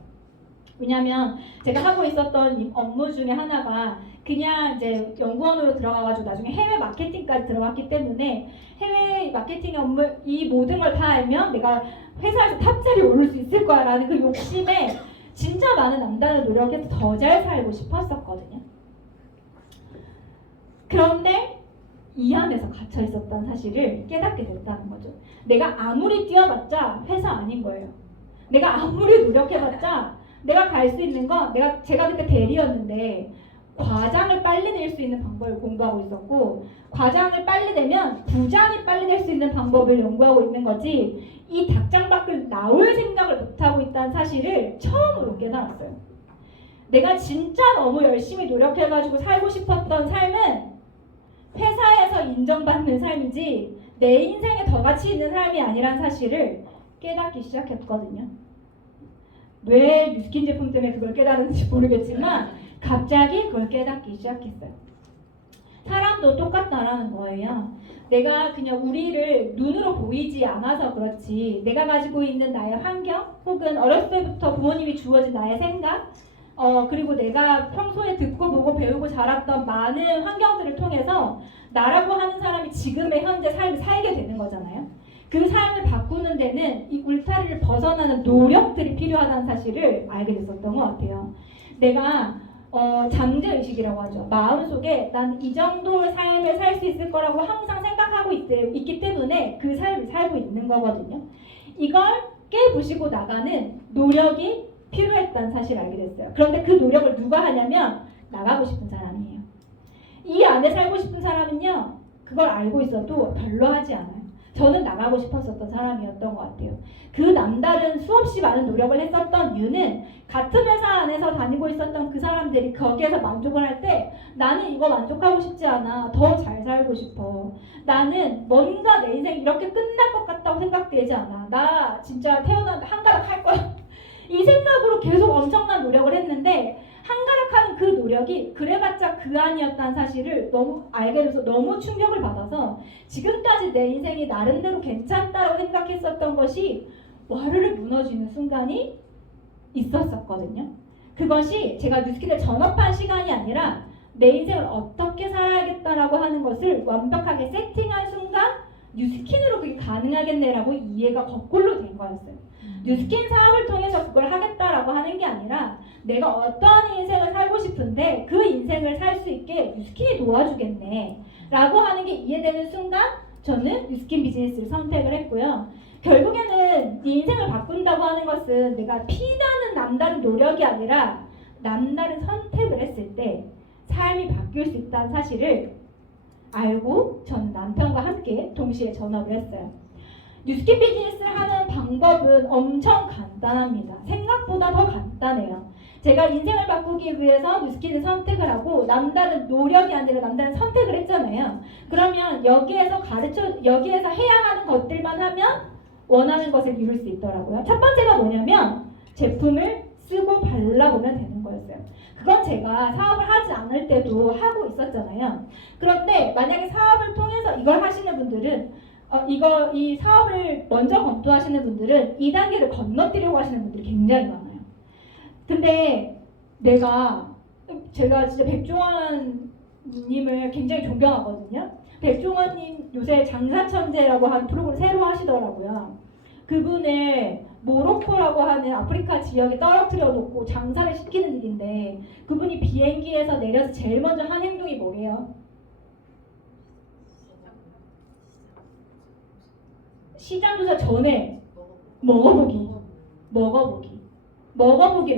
왜냐면 제가 하고 있었던 업무 중에 하나가 그냥 이제 연구원으로 들어가가지고 나중에 해외 마케팅까지 들어갔기 때문에 해외 마케팅 업무 이 모든 걸 다 알면 내가 회사에서 탑자리에 오를 수 있을 거야 라는 그 욕심에 진짜 많은 남다른 노력해서 더 잘 살고 싶었었거든요. 그런데 이 안에서 갇혀 있었던 사실을 깨닫게 됐다는 거죠. 내가 아무리 뛰어봤자 회사 아닌 거예요. 내가 아무리 노력해봤자 내가 갈 수 있는 건 제가 그때 대리였는데 과장을 빨리 낼 수 있는 방법을 공부하고 있었고 과장을 빨리 내면 부장이 빨리 낼 수 있는 방법을 연구하고 있는 거지 이 닭장 밖을 나올 생각을 못하고 있다는 사실을 처음으로 깨달았어요. 내가 진짜 너무 열심히 노력해가지고 살고 싶었던 삶은 회사에서 인정받는 삶이지 내 인생에 더 가치 있는 삶이 아니란 사실을 깨닫기 시작했거든요. 왜 뉴스킨 제품 때문에 그걸 깨달았는지 모르겠지만 갑자기 그걸 깨닫기 시작했어요. 사람도 똑같다라는 거예요. 내가 그냥 우리를 눈으로 보이지 않아서 그렇지 내가 가지고 있는 나의 환경 혹은 어렸을 때부터 부모님이 주어진 나의 생각 그리고 내가 평소에 듣고 보고 배우고 자랐던 많은 환경들을 통해서 나라고 하는 사람이 지금의 현재 삶을 살게 되는 거잖아요. 그 삶을 바꾸는 데는 이 울타리를 벗어나는 노력들이 필요하다는 사실을 알게 됐었던 것 같아요. 내가 잠재의식이라고 하죠. 마음속에 난 이 정도 삶을 살 수 있을 거라고 항상 생각하고 있기 때문에 그 삶을 살고 있는 거거든요. 이걸 깨부시고 나가는 노력이 필요했다는 사실을 알게 됐어요. 그런데 그 노력을 누가 하냐면 나가고 싶은 사람이에요. 이 안에 살고 싶은 사람은요. 그걸 알고 있어도 별로 하지 않아요. 저는 나가고 싶었었던 사람이었던 것 같아요. 그 남다른 수없이 많은 노력을 했었던 이유는 같은 회사 안에서 다니고 있었던 그 사람들이 거기에서 만족을 할 때 나는 이거 만족하고 싶지 않아. 더 잘 살고 싶어. 나는 뭔가 내 인생 이렇게 끝날 것 같다고 생각되지 않아. 나 진짜 태어나는데 한가닥 할 거야. 이 생각으로 계속 엄청난 노력을 했는데 한가닥하는 그 노력이 그래봤자 그 아니었다는 사실을 너무 알게 돼서 너무 충격을 받아서 지금까지 내 인생이 나름대로 괜찮다고 생각했었던 것이 와르르 무너지는 순간이 있었었거든요. 그것이 제가 뉴스킨을 전업한 시간이 아니라 내 인생을 어떻게 살아야겠다라고 하는 것을 완벽하게 세팅한 순간 뉴스킨으로 그게 가능하겠네라고 이해가 거꾸로 된 거였어요. 뉴스킨 사업을 통해서 그걸 하겠다라고 하는 게 아니라 내가 어떠한 인생을 살고 싶은데 그 인생을 살 수 있게 뉴스킨이 도와주겠네 라고 하는 게 이해되는 순간 저는 뉴스킨 비즈니스를 선택을 했고요. 결국에는 네 인생을 바꾼다고 하는 것은 내가 피나는 남다른 노력이 아니라 남다른 선택을 했을 때 삶이 바뀔 수 있다는 사실을 알고 저는 남편과 함께 동시에 전업을 했어요. 뉴스킨 비즈니스를 하는 방법은 엄청 간단합니다. 생각보다 더 간단해요. 제가 인생을 바꾸기 위해서 뉴스킨을 선택을 하고 남다른 노력이 아니라 남다른 선택을 했잖아요. 그러면 여기에서 해야 하는 것들만 하면 원하는 것을 이룰 수 있더라고요. 첫 번째가 뭐냐면 제품을 쓰고 발라보면 되는 거였어요. 그건 제가 사업을 하지 않을 때도 하고 있었잖아요. 그런데 만약에 사업을 통해서 이걸 하시는 분들은 이 사업을 먼저 검토하시는 분들은 2단계를 건너뛰려고 하시는 분들이 굉장히 많아요. 근데 제가 진짜 백종원 님을 굉장히 존경하거든요. 백종원 님 요새 장사천재라고 하는 프로그램을 새로 하시더라고요. 그분을 모로코라고 하는 아프리카 지역에 떨어뜨려 놓고 장사를 시키는 일인데 그분이 비행기에서 내려서 제일 먼저 한 행동이 뭐예요? 시장 조사 전에 먹어보기를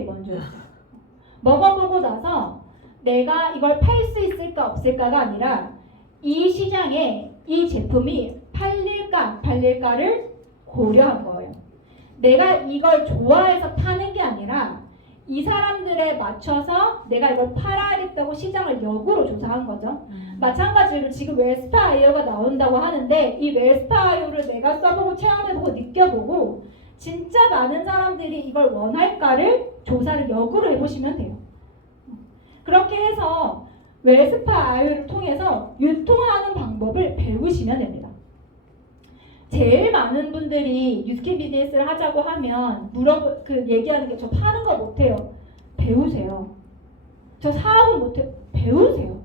먼저 했어요. 먹어보고 나서 내가 이걸 팔 수 있을까 없을까가 아니라 이 시장에 이 제품이 팔릴까 안 팔릴까를 고려한 거예요. 내가 이걸 좋아해서 파는 게 아니라 이 사람들에 맞춰서 내가 이걸 팔아야겠다고 시장을 역으로 조사한 거죠. 마찬가지로 지금 웰스파 아이오가 나온다고 하는데 이 웰스파 아이오를 내가 써보고 체험해보고 느껴보고 진짜 많은 사람들이 이걸 원할까를 조사를 역으로 해보시면 돼요. 그렇게 해서 웰스파 아이오를 통해서 유통하는 방법을 배우시면 됩니다. 제일 많은 분들이 뉴스킨 비즈니스를 하자고 하면 얘기하는 게 저 파는 거 못해요. 배우세요. 저 사업은 못해요. 배우세요.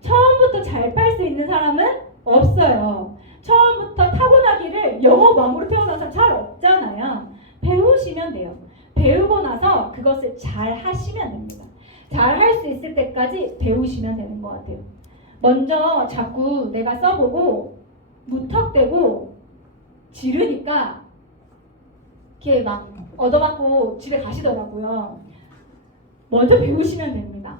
처음부터 잘 팔 수 있는 사람은 없어요. 처음부터 타고나기를 영업왕으로 태어난 사람 잘 없잖아요. 배우시면 돼요. 배우고 나서 그것을 잘 하시면 됩니다. 잘 할 수 있을 때까지 배우시면 되는 것 같아요. 먼저 자꾸 내가 써보고 무턱대고 지르니까 이렇게 막 얻어맞고 집에 가시더라고요. 먼저 배우시면 됩니다.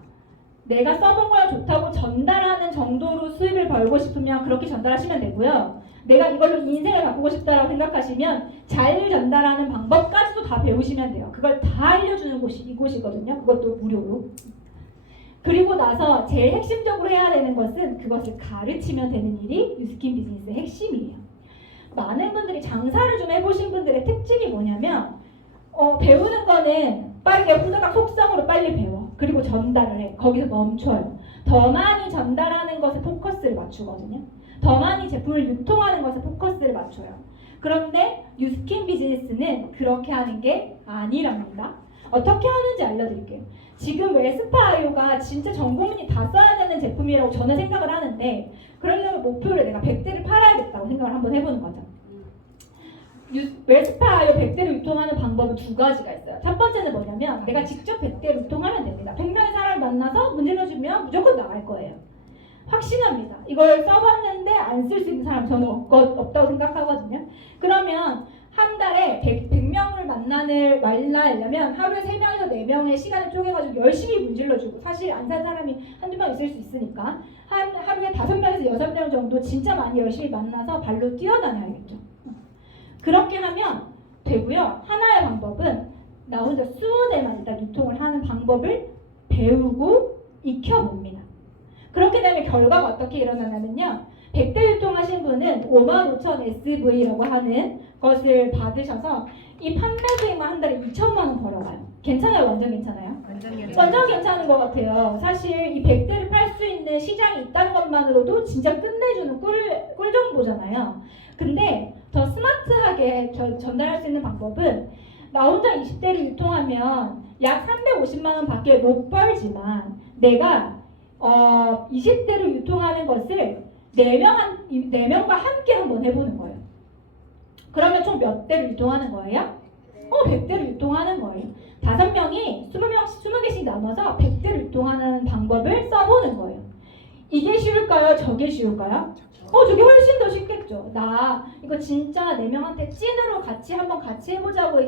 내가 써본 거야 좋다고 전달하는 정도로 수입을 벌고 싶으면 그렇게 전달하시면 되고요. 내가 이걸로 인생을 바꾸고 싶다고 생각하시면 잘 전달하는 방법까지도 다 배우시면 돼요. 그걸 다 알려주는 곳이 이곳이거든요. 그것도 무료로. 그리고 나서 제일 핵심적으로 해야 되는 것은 그것을 가르치면 되는 일이 뉴스킨 비즈니스의 핵심이에요. 많은 분들이 장사를 좀 해보신 분들의 특징이 뭐냐면 배우는 거는 빠르게 후다닥 속성으로 빨리 배워. 그리고 전달을 해. 거기서 멈춰요. 더 많이 전달하는 것에 포커스를 맞추거든요. 더 많이 제품을 유통하는 것에 포커스를 맞춰요. 그런데 뉴스킨 비즈니스는 그렇게 하는 게 아니랍니다. 어떻게 하는지 알려드릴게요. 지금 웰스파이오가 진짜 전 국민이 다 써야 되는 제품이라고 저는 생각을 하는데 그러려면 목표를 내가 100대를 팔아야겠다고 생각을 한번 해보는 거죠. 웰스파이오 100대를 유통하는 방법은 두 가지가 있어요. 첫 번째는 뭐냐면 내가 직접 100대를 유통하면 됩니다. 100명의 사람을 만나서 문질러주면 무조건 나갈 거예요. 확신합니다. 이걸 써봤는데 안 쓸 수 있는 사람 저는 없다고 생각하거든요. 그러면 한 달에 100명을 만나려면 하루에 3명에서 4명의 시간을 쪼개가지고 열심히 문질러주고 사실 안 산 사람이 한두 명 있을 수 있으니까 하루에 5명에서 6명 정도 진짜 많이 열심히 만나서 발로 뛰어다녀야겠죠. 그렇게 하면 되고요. 하나의 방법은 나 혼자 20대만 일단 유통을 하는 방법을 배우고 익혀봅니다. 그렇게 되면 결과가 어떻게 일어나냐면요. 100대 유통하신 분은 55,000 SV라고 하는 것을 받으셔서 이 판매 수익만 한 달에 2천만 원 벌어가요. 괜찮아요? 완전 괜찮아요? 완전 괜찮은 것 같아요. 사실 이 100대를 팔 수 있는 시장이 있다는 것만으로도 진짜 끝내주는 꿀 정보잖아요. 근데 더 스마트하게 전달할 수 있는 방법은 나 혼자 20대를 유통하면 약 350만 원 밖에 못 벌지만 내가 20대로 유통하는 것을 4명과 함께 한번 해보는 거예요. 그러면 총 몇 대를 유통하는 거예요? 100대를 유통하는 거예요. 5명이 20개씩 나눠서 100대를 유통하는 방법을 써보는 거예요. 이게 쉬울까요? 저게 쉬울까요? 저게 훨씬 더 쉽겠죠. 나 이거 진짜 4명한테 찐으로 한번 같이 해보자고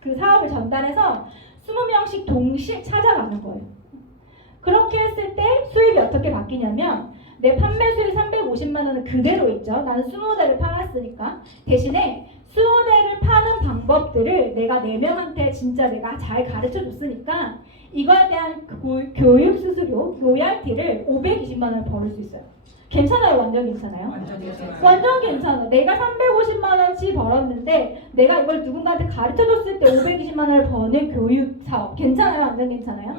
그 사업을 전달해서 20명씩 동시에 찾아가는 거예요. 그렇게 했을 때 수입이 어떻게 바뀌냐면 내 판매 수입 350만 원은 그대로 있죠. 나는 20대를 팔았으니까. 대신에 20대를 파는 방법들을 내가 4명한테 진짜 내가 잘 가르쳐 줬으니까 이거에 대한 교육 수수료, 로얄티를 520만 원을 벌을 수 있어요. 괜찮아요? 완전 괜찮아요? 완전 괜찮아. 내가 350만 원치 벌었는데 내가 이걸 누군가한테 가르쳐 줬을 때 520만 원을 버는 교육 사업. 괜찮아요? 완전 괜찮아요?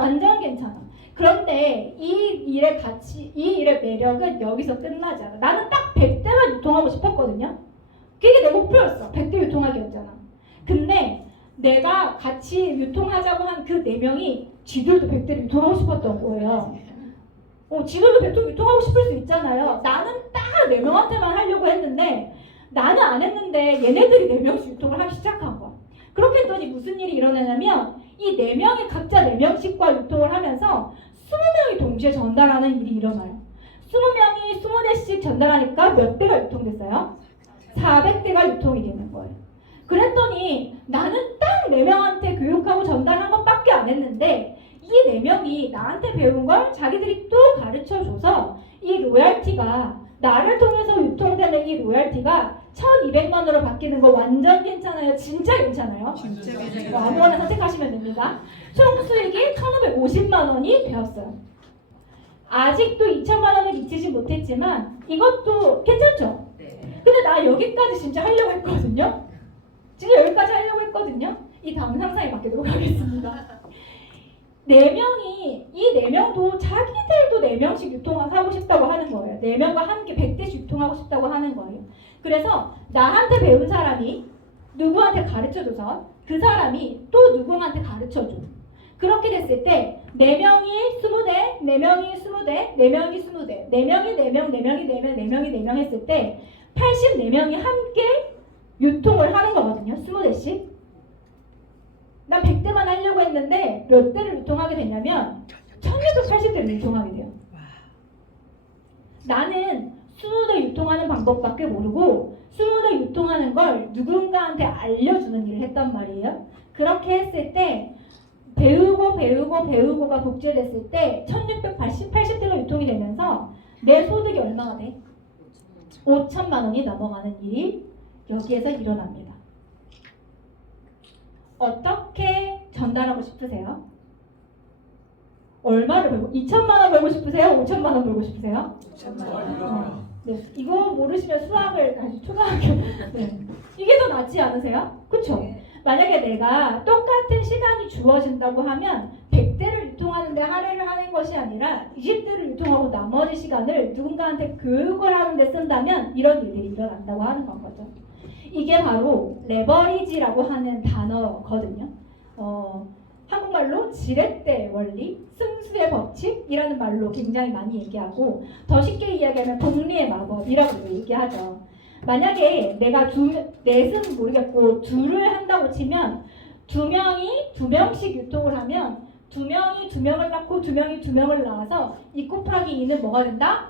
완전 괜찮아. 그런데 이 일의 매력은 여기서 끝나지 않아. 나는 딱 100대만 유통하고 싶었거든요. 그게 내 목표였어. 100대 유통하기였잖아. 근데 내가 같이 유통하자고 한 그 4명이 지들도 100대를 유통하고 싶었던 거예요. 지들도 100대 유통하고 싶을 수 있잖아요. 나는 딱 4명한테만 하려고 했는데 나는 안 했는데 얘네들이 4명씩 유통을 하기 시작한 거야. 그렇게 했더니 무슨 일이 일어나냐면 이 4명이 각자 4명씩과 유통을 하면서 20명이 동시에 전달하는 일이 일어나요. 20명이 20대씩 전달하니까 몇 대가 유통됐어요? 400대가 유통이 되는 거예요. 그랬더니 나는 딱 4명한테 교육하고 전달한 것밖에 안 했는데 이 4명이 나한테 배운 걸 자기들이 또 가르쳐줘서 이 로얄티가 나를 통해서 유통되는 이 로얄티가 1,200만 원으로 바뀌는 거 완전 괜찮아요? 진짜 괜찮아요? 진짜 괜찮아요. 아무거나 선택하시면 됩니다. 총 수익이 1,550만 원이 되었어요. 아직도 2천만 원을 미치지 못했지만 이것도 괜찮죠? 근데 나 여기까지 진짜 하려고 했거든요. 진짜 여기까지 하려고 했거든요. 이 다음 상상에 맡기도록 하겠습니다. 4명이 이 4명도 자기들도 4명씩 유통하고 싶다고 하는 거예요. 4명과 함께 100대씩 유통하고 싶다고 하는 거예요. 그래서 나한테 배운 사람이 누구한테 가르쳐줘서 그 사람이 또 누구한테 가르쳐줘. 그렇게 됐을 때 4명이 20대, 4명이 20대, 4명이 20대, 4명이 4명, 4명이 4명, 4명이 4명 했을 때 84명이 함께 유통을 하는 거거든요. 20대씩. 난 100대만 하려고 했는데 몇 대를 유통하게 되냐면 1280대를 유통하게 돼요. 나는 20대 유통하는 방법밖에 모르고 20대 유통하는 걸 누군가한테 알려주는 일을 했단 말이에요. 그렇게 했을 때 배우고가 국제됐을 때 1680대로 유통이 되면서 내 소득이 얼마가 돼? 5천만 원이 넘어가는 일이 여기에서 일어납니다. 어떻게 전달하고 싶으세요? 얼마를 벌고 2천만 원 벌고 싶으세요? 5천만 원 벌고 싶으세요? 네, 이거 모르시면 수학을 다시 초등학교 네. 이게 더 낫지 않으세요? 그쵸? 만약에 내가 똑같은 시간이 주어진다고 하면 100대를 유통하는데 할애를 하는 것이 아니라 20대를 유통하고 나머지 시간을 누군가한테 교육을 하는데 쓴다면 이런 일들이 일어난다고 하는 거거든요. 이게 바로 레버리지라고 하는 단어거든요. 한국말로 지렛대 원리, 승수의 법칙이라는 말로 굉장히 많이 얘기하고 더 쉽게 이야기하면 복리의 마법이라고 얘기하죠. 만약에 내가 넷은 모르겠고 둘을 한다고 치면 두 명씩 유통을 하면 두 명이 두 명을 낳고 두 명이 두 명을 낳아서 2 곱하기 2는 뭐가 된다?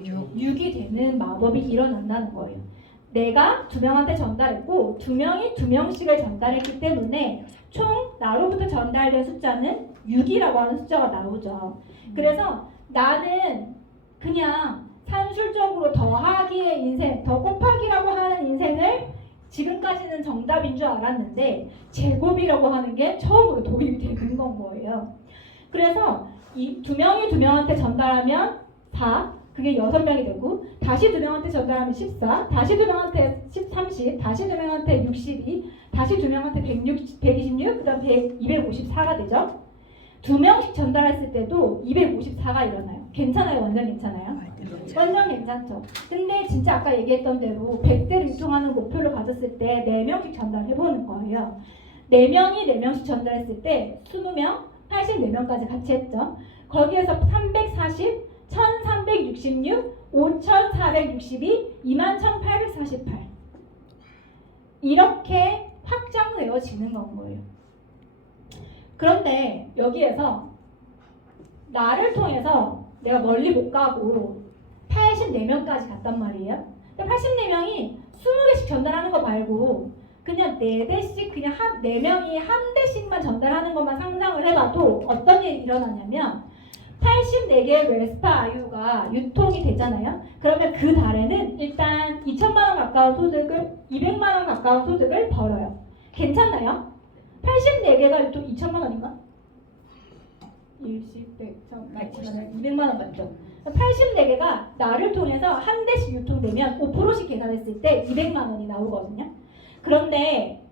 6이 되는 마법이 일어난다는 거예요. 내가 두 명한테 전달했고 두 명이 두 명씩을 전달했기 때문에 총 나로부터 전달된 숫자는 6이라고 하는 숫자가 나오죠. 그래서 나는 그냥 산술적으로 더하기의 인생, 더 곱하기라고 하는 인생을 지금까지는 정답인 줄 알았는데 제곱이라고 하는 게 처음으로 도입이 되는 건 거예요. 그래서 이 두 명이 두 명한테 전달하면 4, 그게 6명이 되고 다시 두 명한테 전달하면 14, 다시 두 명한테 30, 다시 두 명한테 62, 다시 두 명한테 126, 그 다음 254가 되죠. 두 명씩 전달했을 때도 254가 일어나요. 괜찮아요? 완전 괜찮아요? 완전 괜찮죠. 근데 진짜 아까 얘기했던 대로 100대를 유통하는 목표를 가졌을 때 4명씩 전달해보는 거예요. 4명이 4명씩 전달했을 때 20명, 84명까지 같이 했죠. 거기에서 340, 1366, 5462, 21848 이렇게 확장되어지는 건 거예요. 그런데 여기에서 나를 통해서 내가 멀리 못 가고 84명까지 갔단 말이에요. 84명이 20개씩 전달하는 거 말고 그냥 4대씩 그냥 4명이 한 대씩만 전달하는 것만 상상을 해봐도 어떤 일이 일어나냐면 84개의 웰스파 아이유가 유통이 되잖아요. 그러면 그 달에는 일단 2천만 원 가까운 소득을 200만 원 가까운 소득을 벌어요. 괜찮나요? 84개가 유통 2천만 원인가? 10, 100, 1000, 200만 원 맞죠? 84개가 나를 통해서 한 대씩 유통되면 5%씩 계산했을 때 200만 원이 나오거든요. 그런데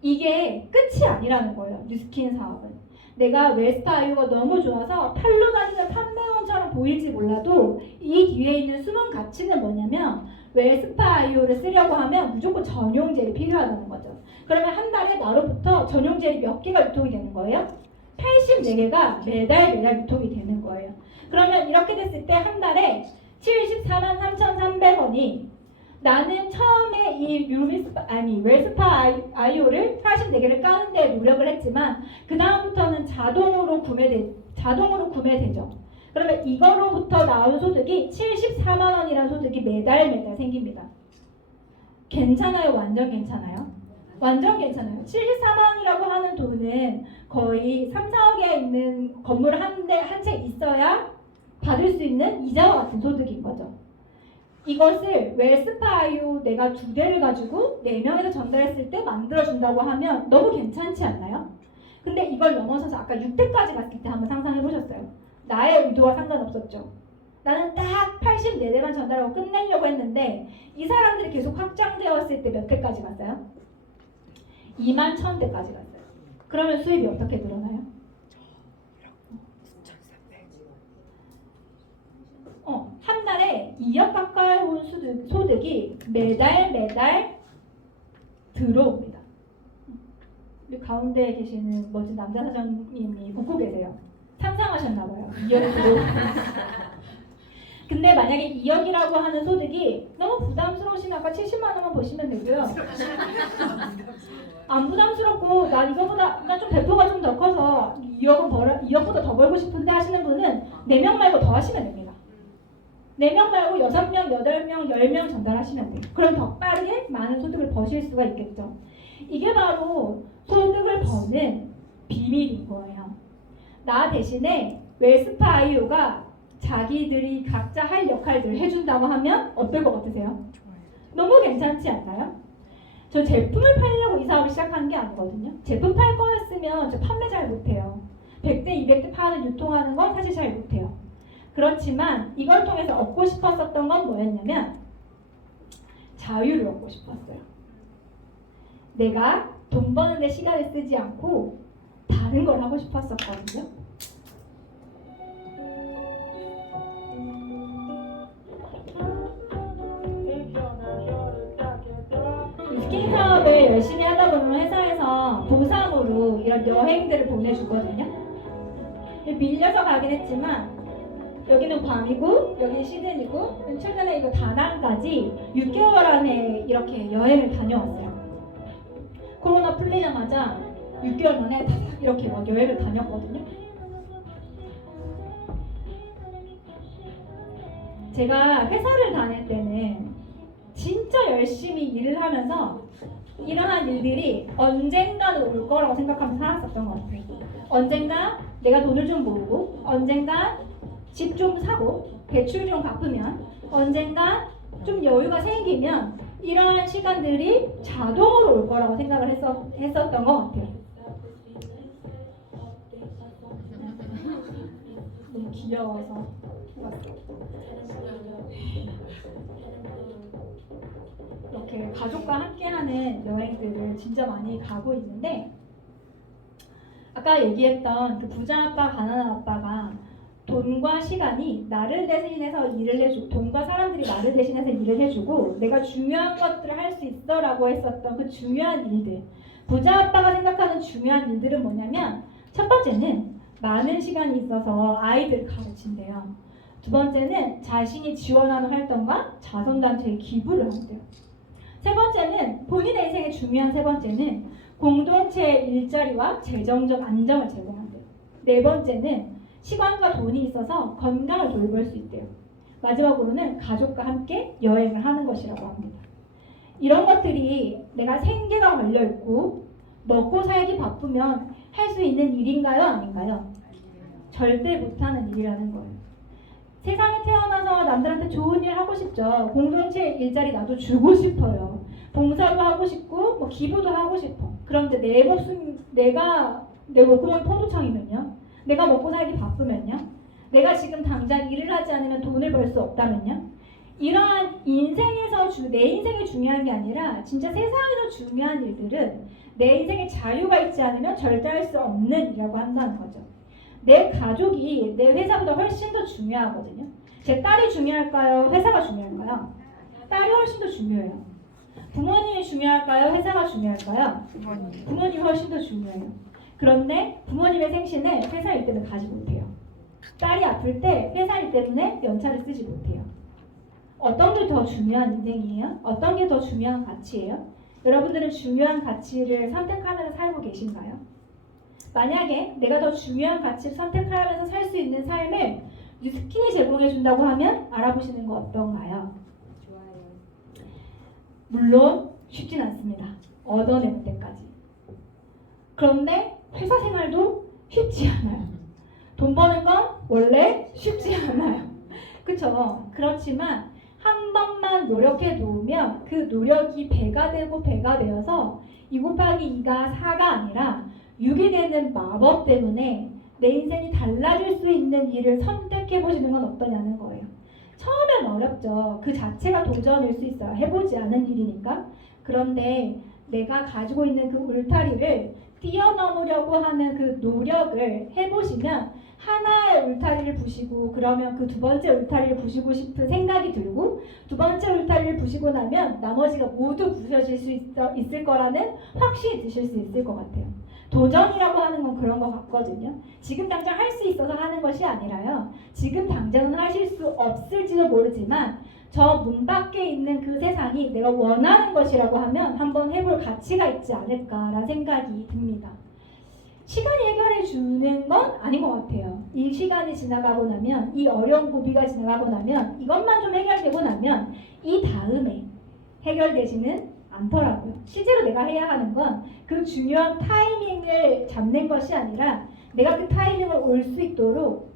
이게 끝이 아니라는 거예요. 뉴스킨 사업은. 내가 웰스파 아이유가 너무 좋아서 팔로 다니는 판매원처럼 보일지 몰라도 이 뒤에 있는 숨은 가치는 뭐냐면 웰스파 아이유를 쓰려고 하면 무조건 전용젤이 필요하다는 거죠. 그러면 한 달에 나로부터 전용젤이 몇 개가 유통이 되는 거예요? 84개가 매달 유통이 되는 거예요. 그러면 이렇게 됐을 때 한 달에 74만 3,300원이 나는 처음에 이 웰스파 아이오를 84개를 까는 데 노력을 했지만 그 다음부터는 자동으로 구매되죠. 그러면 이거로부터 나온 소득이 74만 원이라는 소득이 매달 생깁니다. 괜찮아요? 완전 괜찮아요? 완전 괜찮아요. 74만 원이라고 하는 돈은 거의 3, 4억에 있는 건물 한 채 있어야 받을 수 있는 이자와 같은 소득인 거죠. 이것을 웰스파 아이오 내가 2대를 가지고 4명에서 전달했을 때 만들어준다고 하면 너무 괜찮지 않나요? 근데 이걸 넘어서서 아까 6대까지 갔을 때 한번 상상해 보셨어요? 나의 의도와 상관없었죠. 나는 딱 84대만 전달하고 끝내려고 했는데 이 사람들이 계속 확장되었을 때 몇 대까지 갔어요? 2만 1000대까지 갔어요. 그러면 수입이 어떻게 늘어나요? 한 달에 2억 가까운 소득이 매달 들어옵니다. 우리 가운데 계시는 멋진 남자 사장님이 웃고 계세요. 상상하셨나봐요. 2억이 들어오고. 근데 만약에 2억이라고 하는 소득이 너무 부담스러우시면 아까 70만 원만 보시면 되고요. 안 부담스럽고 난 좀 배포가 좀 더 커서 2억보다 더 벌고 싶은데 하시는 분은 4명 말고 더 하시면 됩니다. 4명 말고 6명, 8명, 10명 전달하시면 돼요. 그럼 더 빠르게 많은 소득을 버실 수가 있겠죠. 이게 바로 소득을 버는 비밀인 거예요. 나 대신에 웰스파 IO가 자기들이 각자 할 역할들을 해준다고 하면 어떨 것 같으세요? 너무 괜찮지 않나요? 저 제품을 팔려고 이 사업을 시작한 게 아니거든요. 제품 팔 거였으면 저 판매 잘 못해요. 100대, 200대 파는 유통하는 건 사실 잘 못해요. 그렇지만 이걸 통해서 얻고 싶었었던 건 뭐였냐면 자유를 얻고 싶었어요. 내가 돈 버는데 시간을 쓰지 않고 다른 걸 하고 싶었었거든요. 스킨 사업을 열심히 하다 보면 회사에서 보상으로 이런 여행들을 보내주거든요. 밀려서 가긴 했지만 여기는 괌이고 여기는 시드니고 최근에 이거 다낭까지 6개월 안에 이렇게 여행을 다녀왔어요. 코로나 풀리자마자 6개월 만에 탁 이렇게 막 여행을 다녔거든요. 제가 회사를 다닐 때는 진짜 열심히 일을 하면서 이러한 일들이 언젠가는 올 거라고 생각하면서 살았었던 것 같아요. 언젠가 내가 돈을 좀 모으고 언젠가 집 좀 사고 대출 좀 갚으면 언젠가 좀 여유가 생기면 이러한 시간들이 자동으로 올 거라고 생각을 했었던 것 같아요. 너무 귀여워서 이렇게 가족과 함께하는 여행들을 진짜 많이 가고 있는데 아까 얘기했던 그 부자 아빠, 가난한 아빠가 돈과 시간이 나를 대신해서 일을 해주고 돈과 사람들이 나를 대신해서 일을 해주고 내가 중요한 것들을 할 수 있어 라고 했었던 그 중요한 일들 부자 아빠가 생각하는 중요한 일들은 뭐냐면 첫 번째는 많은 시간이 있어서 아이들을 가르친대요. 두 번째는 자신이 지원하는 활동과 자선단체에 기부를 한대요. 세 번째는 본인의 인생의 중요한 세 번째는 공동체의 일자리와 재정적 안정을 제공한대요. 네 번째는 시간과 돈이 있어서 건강을 돌볼 수 있대요. 마지막으로는 가족과 함께 여행을 하는 것이라고 합니다. 이런 것들이 내가 생계가 걸려있고 먹고 살기 바쁘면 할 수 있는 일인가요? 아닌가요? 절대 못하는 일이라는 거예요. 세상에 태어나서 남들한테 좋은 일 하고 싶죠. 공동체 일자리 나도 주고 싶어요. 봉사도 하고 싶고 뭐 기부도 하고 싶어. 그런데 내 목구멍이 포도청이면요. 내가 먹고 살기 바쁘면요. 내가 지금 당장 일을 하지 않으면 돈을 벌 수 없다면요. 이러한 인생에서 내 인생이 중요한 게 아니라 진짜 세상에서 중요한 일들은 내 인생에 자유가 있지 않으면 절대 할 수 없는 일이라고 한다는 거죠. 내 가족이 내 회사보다 훨씬 더 중요하거든요. 제 딸이 중요할까요? 회사가 중요할까요? 딸이 훨씬 더 중요해요. 부모님이 중요할까요? 회사가 중요할까요? 부모님이 훨씬 더 중요해요. 그런데 부모님의 생신을 회사 일 때는 가지 못해요. 딸이 아플 때 회사 일 때문에 연차를 쓰지 못해요. 어떤 게 더 중요한 인생이에요? 어떤 게 더 중요한 가치예요? 여러분들은 중요한 가치를 선택하면서 살고 계신가요? 만약에 내가 더 중요한 가치를 선택하면서 살 수 있는 삶을 뉴스킨이 제공해 준다고 하면 알아보시는 거 어떤가요? 좋아요. 물론 쉽진 않습니다. 얻어낼 때까지. 그런데 회사 생활도 쉽지 않아요. 돈 버는 건 원래 쉽지 않아요. 그쵸? 그렇지만 한 번만 노력해 놓으면 그 노력이 배가 되고 배가 되어서 2 곱하기 2가 4가 아니라 6이 되는 마법 때문에 내 인생이 달라질 수 있는 일을 선택해 보시는 건 어떠냐는 거예요. 처음엔 어렵죠. 그 자체가 도전일 수 있어요. 해보지 않은 일이니까. 그런데 내가 가지고 있는 그 울타리를 뛰어넘으려고 하는 그 노력을 해보시면 하나의 울타리를 부시고 그러면 그 두 번째 울타리를 부시고 싶은 생각이 들고 두 번째 울타리를 부시고 나면 나머지가 모두 부서질 수 있을 거라는 확신이 드실 수 있을 것 같아요. 도전이라고 하는 건 그런 것 같거든요. 지금 당장 할 수 있어서 하는 것이 아니라요. 지금 당장은 하실 수 없을지도 모르지만 저 문 밖에 있는 그 세상이 내가 원하는 것이라고 하면 한번 해볼 가치가 있지 않을까라는 생각이 듭니다. 시간이 해결해 주는 건 아닌 것 같아요. 이 시간이 지나가고 나면, 이 어려운 고비가 지나가고 나면, 이것만 좀 해결되고 나면 이 다음에 해결되지는 않더라고요. 실제로 내가 해야 하는 건 그 중요한 타이밍을 잡는 것이 아니라 내가 그 타이밍을 올 수 있도록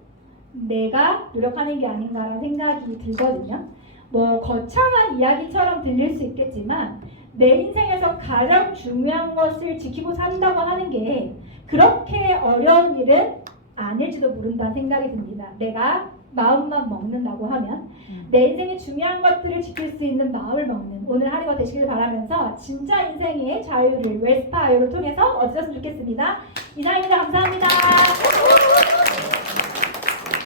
내가 노력하는 게 아닌가라는 생각이 들거든요. 뭐 거창한 이야기처럼 들릴 수 있겠지만 내 인생에서 가장 중요한 것을 지키고 산다고 하는 게 그렇게 어려운 일은 아닐지도 모른다는 생각이 듭니다. 내가 마음만 먹는다고 하면 내 인생의 중요한 것들을 지킬 수 있는 마음을 먹는 오늘 하루가 되시길 바라면서 진짜 인생의 자유를 웨스타이어를 통해서 얻으셨으면 좋겠습니다. 이상입니다. 감사합니다.